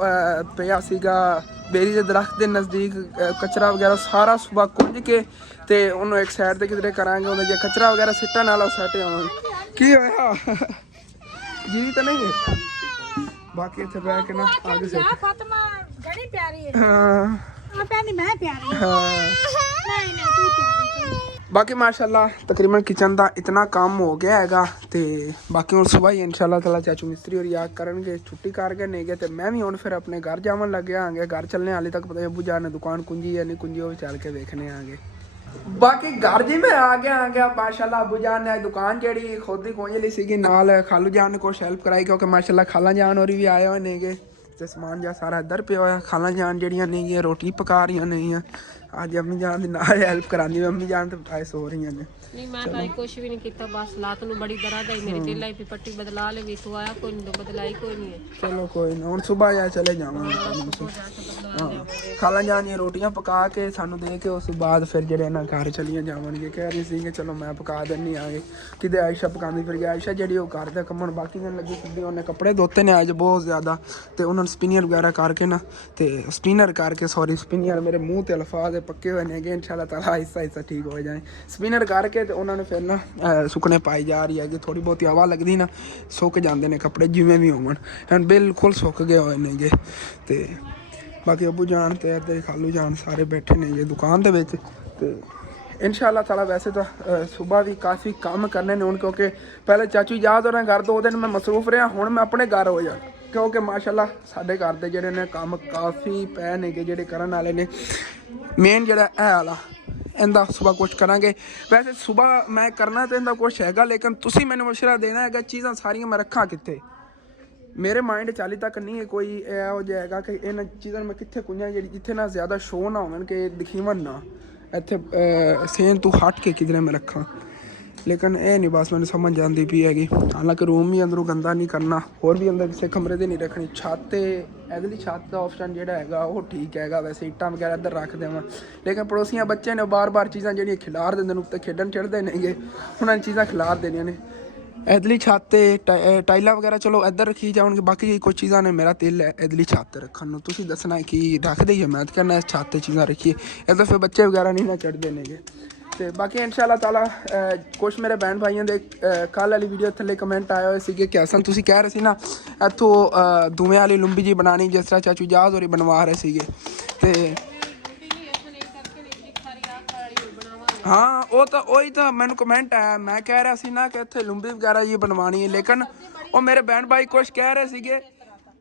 ਪਿਆ ਸੀਗਾ ਬੇਰੀ ਦੇ ਦਰਖਤ ਦੇ ਨਜ਼ਦੀਕ ਕਚਰਾ ਵਗੈਰਾ ਸਾਰਾ ਸੁਬਾ ਕੁੰਝ ਕੇ ਤੇ ਉਹਨੂੰ ਇੱਕ ਸਾਈਡ ਤੇ ਕਿਧਰੇ ਕਰਾਂਗੇ। ਉਹਦੇ ਜੇ ਕਚਰਾ ਵਗੈਰਾ ਸਿੱਟਣ ਵਾਲਾ ਸੱਟ ਆਵਾਂਗੇ। ਕੀ ਹੋਇਆ ਜੀ ਤਾਂ ਨਹੀਂ ਹੈ ਬਾਕੀ ਇੱਥੇ ਬਹਿ ਕੇ ਨਾ ਆਗੇ ਸੇ ਫਾਤਮਾ ਬੜੀ ਪਿਆਰੀ ਹੈ। ਹਾਂ ਆ ਕਹਿੰਦੀ ਮੈਂ ਪਿਆਰੀ ਹਾਂ ਨਹੀਂ ਨਹੀਂ ਤੂੰ ਪਿਆਰੀ। ਬਾਕੀ ਮਾਸ਼ਾਅੱਲਾ ਤਕਰੀਬਨ ਕਿਚਨ ਦਾ ਇਤਨਾ ਕੰਮ ਹੋ ਗਿਆ ਹੈਗਾ ਤੇ ਬਾਕੀ ਹੁਣ ਸਵੇਰ ਹੀ ਇਨਸ਼ਾਅੱਲਾ ਤਾਲਾ ਚਾਚੂ ਮਿਸਤਰੀ और याद ਕਰਨਗੇ ਛੁੱਟੀ ਕਰਕੇ ਨਹੀਂ ਗਏ ਤੇ ਮੈਂ ਵੀ ਹੁਣ ਫਿਰ ਆਪਣੇ ਘਰ ਜਾਵਣ ਲੱਗਿਆ ਆਂਗੇ। ਘਰ ਚੱਲਣੇ ਹਾਲੇ ਤੱਕ ਪਤਾ ਅੱਬੂ ਜਾਨ ਨੇ ਦੁਕਾਨ ਕੁੰਜੀ ਜਾਂ ਨਹੀਂ ਕੁੰਜੀ ਉਹ ਵੀ ਚੱਲ ਕੇ ਵੇਖਣੇ ਆਂਗੇ। ਬਾਕੀ ਘਰ ਜੀ ਮੈਂ ਆ ਗਿਆ ਮਾਸ਼ਾਅੱਲਾ ਅੱਬੂ ਜਾਨ ਨੇ ਦੁਕਾਨ ਜਿਹੜੀ ਖੁਦ ਹੀ ਖੋਜ ਲਈ ਸੀਗੀ ਨਾਲ ਖਾਲੂ ਜਾਨ ਨੇ ਕੁਛ ਹੈਲਪ ਕਰਾਈ ਕਿਉਂਕਿ ਮਾਸ਼ਾਅੱਲਾ ਖਾਲਾ ਜਾਨ ਹੋਰੀ ਵੀ ਆਏ ਹੋਏ ਨੇਗੇ ਤੇ ਸਮਾਨ ਜਿਹਾ ਸਾਰਾ ਇੱਧਰ ਪਿਆ ਹੋਇਆ। ਖਾਲਾ ਜਾਨ ਜਿਹੜੀਆਂ ਨੇਗੀਆਂ ਰੋਟੀ ਪਕਾ ਰਹੀਆਂ ਨੇਗੀਆਂ। ਅੱਜ ਅੰਮੀ ਜਾਨ ਦੀ ਨਾਲ ਹੈਲਪ ਕਰਾਂਦੀ ਅੰਮੀ ਜਾਨ ਤੇ ਆਏ ਸੋ ਰਹੀਆਂ ਨੇ। नहीं मैं तो कुछ भी नहीं किया बस लात ਨੂੰ ਬੜੀ ਦਰਦ ਆਈ ਮੇਰੀ ਦਿਲ ਆਈ ਪੱਟੀ ਬਦਲਾ ਲੈ ਵੀ ਤੂੰ ਆਇਆ ਕੋਈ ਨਹੀਂ ਬਦਲਾਈ ਕੋਈ ਨਹੀਂ ਹੈ। ਚਲੋ ਕੋਈ ਨਾ ਹੁਣ ਸਵੇਰ ਆ ਚਲੇ ਜਾਵਾਂਗੇ ਹਾਂ ਖਾਲਾ ਜਾਨ ਇਹ ਰੋਟੀਆਂ ਪਕਾ ਕੇ ਸਾਨੂੰ ਦੇ ਕੇ ਉਸ ਤੋਂ ਬਾਅਦ ਫਿਰ ਜਿਹੜੇ ਨਾ ਘਰ ਚਲੀਆਂ ਜਾਵਾਂਗੇ। ਕਹਿ ਰਹੀ ਸੀ ਕਿ ਚਲੋ ਮੈਂ ਪਕਾ ਦਿੰਨੀ ਆਗੇ ਕਿਤੇ ਆਇਸ਼ਾ ਪਕਾਉਂਦੀ ਫਿਰ ਆਇਸ਼ਾ ਜਿਹੜੀ ਉਹ ਘਰ ਦਾ ਕੰਮਣ ਬਾਕੀ ਦਿਨ ਲੱਗੀ ਸਿੱਧੇ ਉਹਨੇ ਕੱਪੜੇ ਧੋਤੇ ਨੇ ਅੱਜ ਬਹੁਤ ਜ਼ਿਆਦਾ ਤੇ ਉਹਨਾਂ ਨੂੰ ਸਪਿਨਰ ਵਗੈਰਾ ਕਰਕੇ ਨਾ ਤੇ ਸਪਿਨਰ ਕਰਕੇ ਸਪਿਨਰ ਮੇਰੇ ਮੂੰਹ ਤੇ ਅਲਫਾਜ਼ ਪੱਕੇ ਹੋਏ ਨੇ ਕਿ ਇਨਸ਼ਾਅੱਲਾ ਤਾਲਾ ਆਹਿਸਤਾ ਠੀਕ ਹੋ ਜਾਏ। ਸਪਿਨਰ ਕਰਕੇ ਤੇ ਉਹਨਾਂ ਨੇ ਫਿਰ ਨਾ ਸੁੱਕਣੇ ਪਾਈ ਜਾ ਰਹੀ ਹੈ ਕਿ ਥੋੜੀ ਬਹੁਤੀ ਹਵਾ ਲੱਗਦੀ ਨਾ ਸੁੱਕ ਜਾਂਦੇ ਨੇ ਕੱਪੜੇ ਜਿਵੇਂ ਵੀ ਹੋਣ। ਹੁਣ ਬਿਲਕੁਲ ਸੁੱਕ ਗਏ ਹੋਏ ਨੇਗੇ ਤੇ ਬਾਕੀ ਅੱਬੂ ਜਾਨ ਤੇ ਇੱਧਰ ਖਾਲੂ ਜਾਨ ਸਾਰੇ ਬੈਠੇ ਨੇਗੇ ਦੁਕਾਨ ਦੇ ਵਿੱਚ ਤੇ ਇਨਸ਼ਾਅੱਲਾ ਤਾਲਾ ਵੈਸੇ ਤਾਂ ਸਵੇਰ ਵੀ ਕਾਫੀ ਕੰਮ ਕਰਨੇ ਨੇ ਹੁਣ ਕਿਉਂਕਿ ਪਹਿਲੇ ਚਾਚੂ ਯਾਦ ਹੋਣਾ ਘਰ 2 ਦਿਨ ਮੈਂ ਮਸਰੂਫ ਰਿਹਾ ਹੁਣ ਮੈਂ ਆਪਣੇ ਘਰ ਹੋ ਜਾ ਕਿਉਂਕਿ ਮਾਸ਼ਾਅੱਲਾ ਸਾਡੇ ਘਰ ਦੇ ਜਿਹੜੇ ਨੇ ਕੰਮ ਕਾਫੀ ਪੈ ਨੇਗੇ ਜਿਹੜੇ ਕਰਨ ਵਾਲੇ ਨੇ। ਮੇਨ ਜਿਹੜਾ ਇਹ ਵਾਲਾ ਇਹਦਾ ਸੁਬਹ ਕੁਛ ਕਰਾਂਗੇ। ਵੈਸੇ ਸੁਬਹ ਮੈਂ ਕਰਨਾ ਤਾਂ ਇਹਦਾ ਕੁਛ ਹੈਗਾ ਲੇਕਿਨ ਤੁਸੀਂ ਮੈਨੂੰ ਮਸ਼ਵਰਾ ਦੇਣਾ ਹੈਗਾ ਚੀਜ਼ਾਂ ਸਾਰੀਆਂ ਮੈਂ ਰੱਖਾਂ ਕਿੱਥੇ। ਮੇਰੇ ਮਾਈਂਡ 'ਚ ਹਾਲੇ ਤੱਕ ਨਹੀਂ ਹੈ ਕੋਈ ਇਹੋ ਜਿਹਾ ਹੈਗਾ ਕਿ ਇਹਨਾਂ ਚੀਜ਼ਾਂ ਮੈਂ ਕਿੱਥੇ ਕੁੰਝਾਂ ਜਿਹੜੀ ਜਿੱਥੇ ਨਾ ਜ਼ਿਆਦਾ ਸ਼ੋਅ ਨਾ ਹੋਣ ਕਿ ਦਿਖੀਵਣ ਨਾ ਇੱਥੇ ਸੇਨ ਤੋਂ ਹਟ ਕੇ ਕਿਧਰੇ ਮੈਂ ਰੱਖਾਂ ਲੇਕਿਨ ਇਹ ਨਹੀਂ ਬਸ ਮੈਨੂੰ ਸਮਝ ਜਾਂਦੀ ਪਈ ਹੈਗੀ। ਹਾਲਾਂਕਿ ਰੂਮ ਵੀ ਅੰਦਰੋਂ ਗੰਦਾ ਨਹੀਂ ਕਰਨਾ ਹੋਰ ਵੀ ਅੰਦਰ ਕਿਸੇ ਕਮਰੇ ਦੇ ਨਹੀਂ ਰੱਖਣੀ। ਛੱਤ ਤੇ ਇਹਦੇ ਛੱਤ ਦਾ ਆਪਸ਼ਨ ਜਿਹੜਾ ਹੈਗਾ ਉਹ ਠੀਕ ਹੈਗਾ। ਵੈਸੇ ਇੱਟਾਂ ਵਗੈਰਾ ਇੱਧਰ ਰੱਖ ਦੇਵਾਂ ਲੇਕਿਨ ਪੜੋਸੀਆਂ ਬੱਚੇ ਨੇ ਬਾਰ-ਬਾਰ ਚੀਜ਼ਾਂ ਜਿਹੜੀਆਂ ਖਿਲਾਰ ਦਿੰਦੇ ਨੇ ਉੱਤੇ ਖੇਡਣ ਚੜ੍ਹਦੇ ਨੇਗੇ ਉਹਨਾਂ ਨੇ ਚੀਜ਼ਾਂ ਖਿਲਾਰ ਦੇਣੀਆਂ ਨੇ। ਇਧਰਲੀ ਛੱਤ ਤੇ ਟਾਈਲਾਂ ਵਗੈਰਾ ਚਲੋ ਇੱਧਰ ਰੱਖੀ ਜਾਣਗੇ ਬਾਕੀ ਕੁਝ ਚੀਜ਼ਾਂ ਨੇ ਮੇਰਾ ਦਿਲ ਹੈ ਇਧਰਲੀ ਛੱਤ ਤੇ ਰੱਖਣ ਨੂੰ। ਤੁਸੀਂ ਦੱਸਣਾ ਕੀ ਰੱਖਦੇ ਹੀ ਮੈਂ ਤਾਂ ਕਹਿੰਦਾ ਇਸ ਛੱਤ ਤੇ ਚੀਜ਼ਾਂ ਰੱਖੀਏ ਇੱਧਰ ਫਿਰ ਬੱਚੇ ਵਗੈਰਾ ਨਹੀਂ ਨਾ ਚੜ੍ਹਦੇ ਨੇਗੇ। ਤੇ ਬਾਕੀ ਇਨਸ਼ਾਅੱਲਾ ਤਾਲਾ ਕੁਛ ਮੇਰੇ ਭੈਣ ਭਾਈਆਂ ਦੇ ਕੱਲ੍ਹ ਵਾਲੀ ਵੀਡੀਓ ਥੱਲੇ ਕਮੈਂਟ ਆਏ ਹੋਏ ਸੀਗੇ ਕਿ ਹਸਨ ਤੁਸੀਂ ਕਹਿ ਰਹੇ ਸੀ ਨਾ ਇੱਥੋਂ ਧੂੰਏਂ ਵਾਲੀ ਲੰਬੀ ਜੀ ਬਣਾਉਣੀ ਜਿਸ ਤਰ੍ਹਾਂ ਚਾਚੂ ਜਾਜ਼ ਹੋਰੀ ਬਣਵਾ ਰਹੇ ਸੀਗੇ ਤੇ ਹਾਂ ਉਹ ਤਾਂ ਉਹੀ ਤਾਂ ਮੈਨੂੰ ਕਮੈਂਟ ਆਇਆ। ਮੈਂ ਕਹਿ ਰਿਹਾ ਸੀ ਨਾ ਕਿ ਇੱਥੇ ਲੰਬੀ ਵਗੈਰਾ ਜੀ ਬਣਵਾਉਣੀ ਹੈ ਲੇਕਿਨ ਉਹ ਮੇਰੇ ਭੈਣ ਭਾਈ ਕੁਛ ਕਹਿ ਰਹੇ ਸੀਗੇ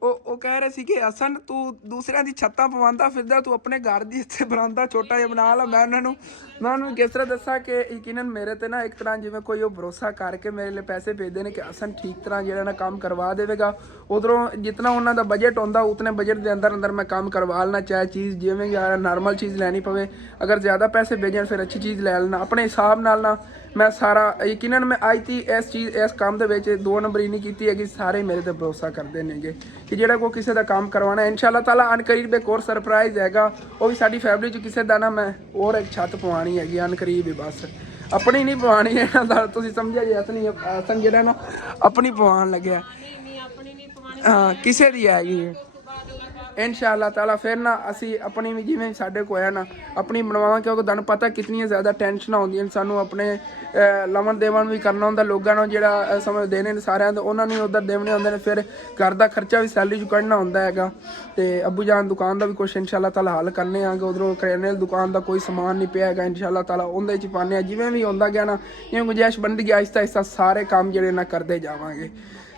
ਉਹ ਕਹਿ ਰਹੇ ਸੀ ਕਿ ਹਸਨ ਤੂੰ ਦੂਸਰਿਆਂ ਦੀ ਛੱਤਾਂ ਪਵਾਉਂਦਾ ਫਿਰਦਾ ਤੂੰ ਆਪਣੇ ਘਰ ਦੀ ਇੱਥੇ ਬਰਾਂਦਾ ਛੋਟਾ ਜਿਹਾ ਬਣਾ ਲਾ। ਮੈਂ ਉਹਨਾਂ ਨੂੰ ਕਿਸ ਤਰ੍ਹਾਂ ਦੱਸਾਂ ਕਿ ਯਕੀਨਨ ਮੇਰੇ ਤੇ ਨਾ ਇੱਕ ਤਰ੍ਹਾਂ ਜਿਵੇਂ ਕੋਈ ਉਹ ਭਰੋਸਾ ਕਰਕੇ ਮੇਰੇ ਲਈ ਪੈਸੇ ਭੇਜਦੇ ਨੇ ਕਿ ਹਸਨ ਠੀਕ ਤਰ੍ਹਾਂ ਜਿਹੜਾ ਨਾ ਕੰਮ ਕਰਵਾ ਦੇਵੇਗਾ। ਉਧਰੋਂ ਜਿਤਨਾ ਉਹਨਾਂ ਦਾ ਬਜਟ ਹੁੰਦਾ ਉਤਨੇ ਬਜਟ ਦੇ ਅੰਦਰ ਮੈਂ ਕੰਮ ਕਰਵਾ ਲੈਣਾ ਚਾਹੇ ਚੀਜ਼ ਜਿਵੇਂ ਯਾਰ ਨਾਰਮਲ ਚੀਜ਼ ਲੈਣੀ ਪਵੇ ਅਗਰ ਜ਼ਿਆਦਾ ਪੈਸੇ ਭੇਜਣ ਫਿਰ ਅੱਛੀ ਚੀਜ਼ ਲੈ ਲੈਣਾ ਆਪਣੇ ਹਿਸਾਬ ਨਾਲ ਨਾ। ਮੈਂ ਸਾਰਾ ਯਕੀਨਨ ਮੈਂ ਅੱਜ ਤੀ ਇਸ ਕੰਮ ਦੇ ਵਿੱਚ 2 ਨੰਬਰੀ ਨਹੀਂ ਕੀਤੀ ਹੈਗੀ। ਸਾਰੇ ਮੇਰੇ ਤੇ ਭਰੋਸਾ ਕਰਦੇ ਨੇਗੇ ਕਿ ਜਿਹੜਾ ਕੋਈ ਕਿਸੇ ਦਾ ਕੰਮ ਕਰਵਾਉਣਾ ਇਨਸ਼ਾਅੱਲਾ ਤਾਲਾ ਅਨਕਰੀਬ ਇੱਕ ਹੋਰ ਸਰਪ੍ਰਾਈਜ਼ ਹੈਗਾ ਉਹ ਵੀ ਸਾਡੀ ਫੈਮਿਲੀ 'ਚ ਕਿਸੇ ਦਾ ਨਾ ਮੈਂ ਹੋਰ ਇੱਕ ਛੱਤ ਪਵਾਉਣੀ ਹੈਗੀ ਅਨਕਰੀਬ ਹੀ ਬਸ ਆਪਣੀ ਨਹੀਂ ਪਵਾਉਣੀ ਇਹਨਾਂ ਦਾ ਤੁਸੀਂ ਸਮਝਿਆ ਜੀ ਅਸਨ ਜਿਹੜਾ ਨਾ ਆਪਣੀ ਪਵਾਉਣ ਲੱਗਿਆ ਹਾਂ ਕਿਸੇ ਦੀ ਹੈਗੀ ਇਨਸ਼ਾਅੱਲਾ ਤਾਲਾ ਫਿਰ ਨਾ ਅਸੀਂ ਆਪਣੀ ਵੀ ਜਿਵੇਂ ਸਾਡੇ ਕੋਲ ਹੈ ਨਾ ਆਪਣੀ ਬਣਵਾਵਾਂ ਕਿਉਂਕਿ ਤੁਹਾਨੂੰ ਪਤਾ ਕਿਤਨੀਆਂ ਜ਼ਿਆਦਾ ਟੈਨਸ਼ਨਾਂ ਹੁੰਦੀਆਂ ਸਾਨੂੰ ਆਪਣੇ ਲਵਣ ਦੇਵਣ ਵੀ ਕਰਨਾ ਹੁੰਦਾ ਲੋਕਾਂ ਨੂੰ ਜਿਹੜਾ ਸਮਝ ਦੇਣੇ ਨੇ ਸਾਰਿਆਂ ਦਾ ਉਹਨਾਂ ਨੂੰ ਉੱਧਰ ਦੇਵਣੇ ਹੁੰਦੇ ਨੇ ਫਿਰ ਘਰ ਦਾ ਖਰਚਾ ਵੀ ਸੈਲਰੀ 'ਚ ਕੱਢਣਾ ਹੁੰਦਾ ਹੈਗਾ ਤੇ ਅੱਬੂ ਜਾਨ ਦੁਕਾਨ ਦਾ ਵੀ ਕੁਛ ਇਨਸ਼ਾਅੱਲਾ ਤਾਲਾ ਹੱਲ ਕਰਨੇ ਆਂਗੇ। ਉਧਰੋਂ ਕਰਿਆਨੇ ਦੁਕਾਨ ਦਾ ਕੋਈ ਸਮਾਨ ਨਹੀਂ ਪਿਆ ਹੈਗਾ ਇਨਸ਼ਾਅੱਲਾ ਤਾਲਾ ਉਹਦੇ 'ਚ ਪਾਉਂਦੇ ਹਾਂ ਜਿਵੇਂ ਵੀ ਹੁੰਦਾ ਗਿਆ ਨਾ ਜਿਵੇਂ ਗੁੰਜਾਇਸ਼ ਬਣਦੀ ਗਿਆ ਆਹਿਸਤਾ ਸਾਰੇ ਕੰਮ ਜਿਹੜੇ ਨਾ ਕਰਦੇ ਜਾਵਾਂਗੇ।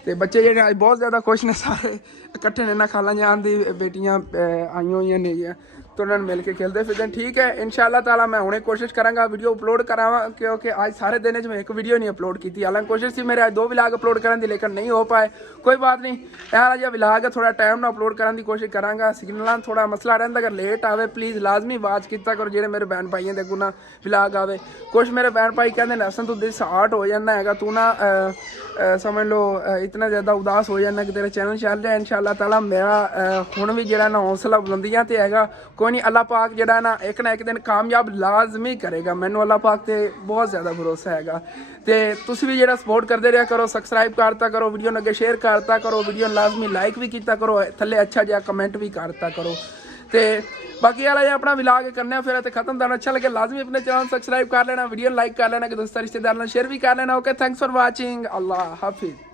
ਤੇ ਬੱਚੇ ਜਿਹੜੇ ਅੱਜ ਬਹੁਤ ਜ਼ਿਆਦਾ ਖੁਸ਼ ਨੇ ਸਾਰੇ ਇਕੱਠੇ ਨੇ ਨਾ ਖਾਲਾ ਜਾਨ ਦੀ ਬੇਟੀਆਂ ਆਈਆਂ ਹੋਈਆਂ ਨੇਗੀਆਂ ਤੇ ਉਹਨਾਂ ਨੂੰ ਮਿਲ ਕੇ ਖੇਲਦੇ ਫਿਰਦੇ ਠੀਕ ਹੈ। ਇਨਸ਼ਾਅੱਲਾ ਤਾਲਾ ਮੈਂ ਹੁਣੇ ਕੋਸ਼ਿਸ਼ ਕਰਾਂਗਾ ਵੀਡੀਓ ਅਪਲੋਡ ਕਰਾਵਾਂ ਕਿਉਂਕਿ ਅੱਜ ਸਾਰੇ ਦਿਨ 'ਚ ਮੈਂ ਇੱਕ ਵੀਡੀਓ ਨਹੀਂ ਅਪਲੋਡ ਕੀਤੀ। ਹਾਲਾਂਕਿ ਕੋਸ਼ਿਸ਼ ਸੀ ਮੇਰੇ ਅੱਜ 2 ਵਲੌਗ ਅਪਲੋਡ ਕਰਨ ਦੀ ਲੇਕਿਨ ਨਹੀਂ ਹੋ ਪਾਏ ਕੋਈ ਬਾਤ ਨਹੀਂ। ਇਹ ਵਾਲਾ ਜਿਹਾ ਵਲੌਗ ਥੋੜਾ ਟਾਈਮ ਨਾਲ ਅਪਲੋਡ ਕਰਨ ਦੀ ਕੋਸ਼ਿਸ਼ ਕਰਾਂਗਾ। ਸਿਗਨਲਾਂ ਥੋੜਾ ਮਸਲਾ ਰਹਿੰਦਾ ਅਗਰ ਲੇਟ ਆਵੇ ਪਲੀਜ਼ ਲਾਜ਼ਮੀ ਆਵਾਜ਼ ਕੀਤਾ ਕਰੋ ਜਿਹੜੇ ਮੇਰੇ ਭੈਣ ਭਾਈਆਂ ਦੇ ਗੁਨਾ ਵਲੌਗ ਆਵੇ। ਕੁਛ ਮੇਰੇ ਭੈਣ ਭਾਈ ਕਹਿੰਦੇ ਨੇ ਹਸਨ ਤੂੰ ਦਿਲ ਸਾਟ ਹੋ ਜਾਂਦਾ ਹੈਗਾ ਤੂੰ ਨਾ ਸਮਝ ਲਓ ਇਤਨਾ ਜ਼ਿਆਦਾ ਉਦਾਸ ਹੋ ਜਾਂਦਾ ਕਿ ਤੇਰਾ ਚੈਨਲ ਚੱਲ ਰਿਹਾ ਇਨਸ਼ਾਅੱਲਾ ਤਾਲਾ ਮੇਰਾ ਹੁਣ ਵੀ ਜਿਹੜਾ ਨਾ ਹੌਸਲਾ ਬੁਲੰਦੀਆਂ ਤੇ ਹੈਗਾ ਕੋਈ ਨਹੀਂ ਅੱਲਾਹ ਪਾਕ ਜਿਹੜਾ ਨਾ ਇੱਕ ਦਿਨ ਕਾਮਯਾਬ ਲਾਜ਼ਮੀ ਕਰੇਗਾ ਮੈਨੂੰ ਅੱਲਾਹ ਪਾਕ ਤੇ ਬਹੁਤ ਜ਼ਿਆਦਾ ਭਰੋਸਾ ਹੈਗਾ। ਤੇ ਤੁਸੀਂ ਵੀ ਜਿਹੜਾ ਸਪੋਰਟ ਕਰਦੇ ਰਿਹਾ ਕਰੋ ਸਬਸਕ੍ਰਾਈਬ ਕਰਤਾ ਕਰੋ ਵੀਡੀਓ ਨੂੰ ਅੱਗੇ ਸ਼ੇਅਰ ਕਰਤਾ ਕਰੋ ਵੀਡੀਓ ਨੂੰ ਲਾਜ਼ਮੀ ਲਾਈਕ ਵੀ ਕੀਤਾ ਕਰੋ ਥੱਲੇ ਅੱਛਾ ਜਿਹਾ ਕਮੈਂਟ ਵੀ ਕਰਤਾ ਕਰੋ ਤੇ ਬਾਕੀ ਵਾਲਾ ਇਹ ਆਪਣਾ ਵਿਲਾਗ ਕਰਨਾ ਫਿਰ ਤੇ ਖਤਮ। ਤੁਹਾਨੂੰ ਅੱਛਾ ਲੱਗੇ ਲਾਜ਼ਮੀ ਆਪਣੇ ਚੈਨਲ ਸਬਸਕ੍ਰਾਈਬ ਕਰ ਲੈਣਾ, ਵੀਡੀਓ ਲਾਈਕ ਕਰ ਲੈਣਾ, ਕਿ ਦੋਸਤਾਂ ਰਿਸ਼ਤੇਦਾਰਾਂ ਨਾਲ ਸ਼ੇਅਰ ਵੀ ਕਰ ਲੈਣਾ। Okay, thanks for watching. अल्लाह हाफिज।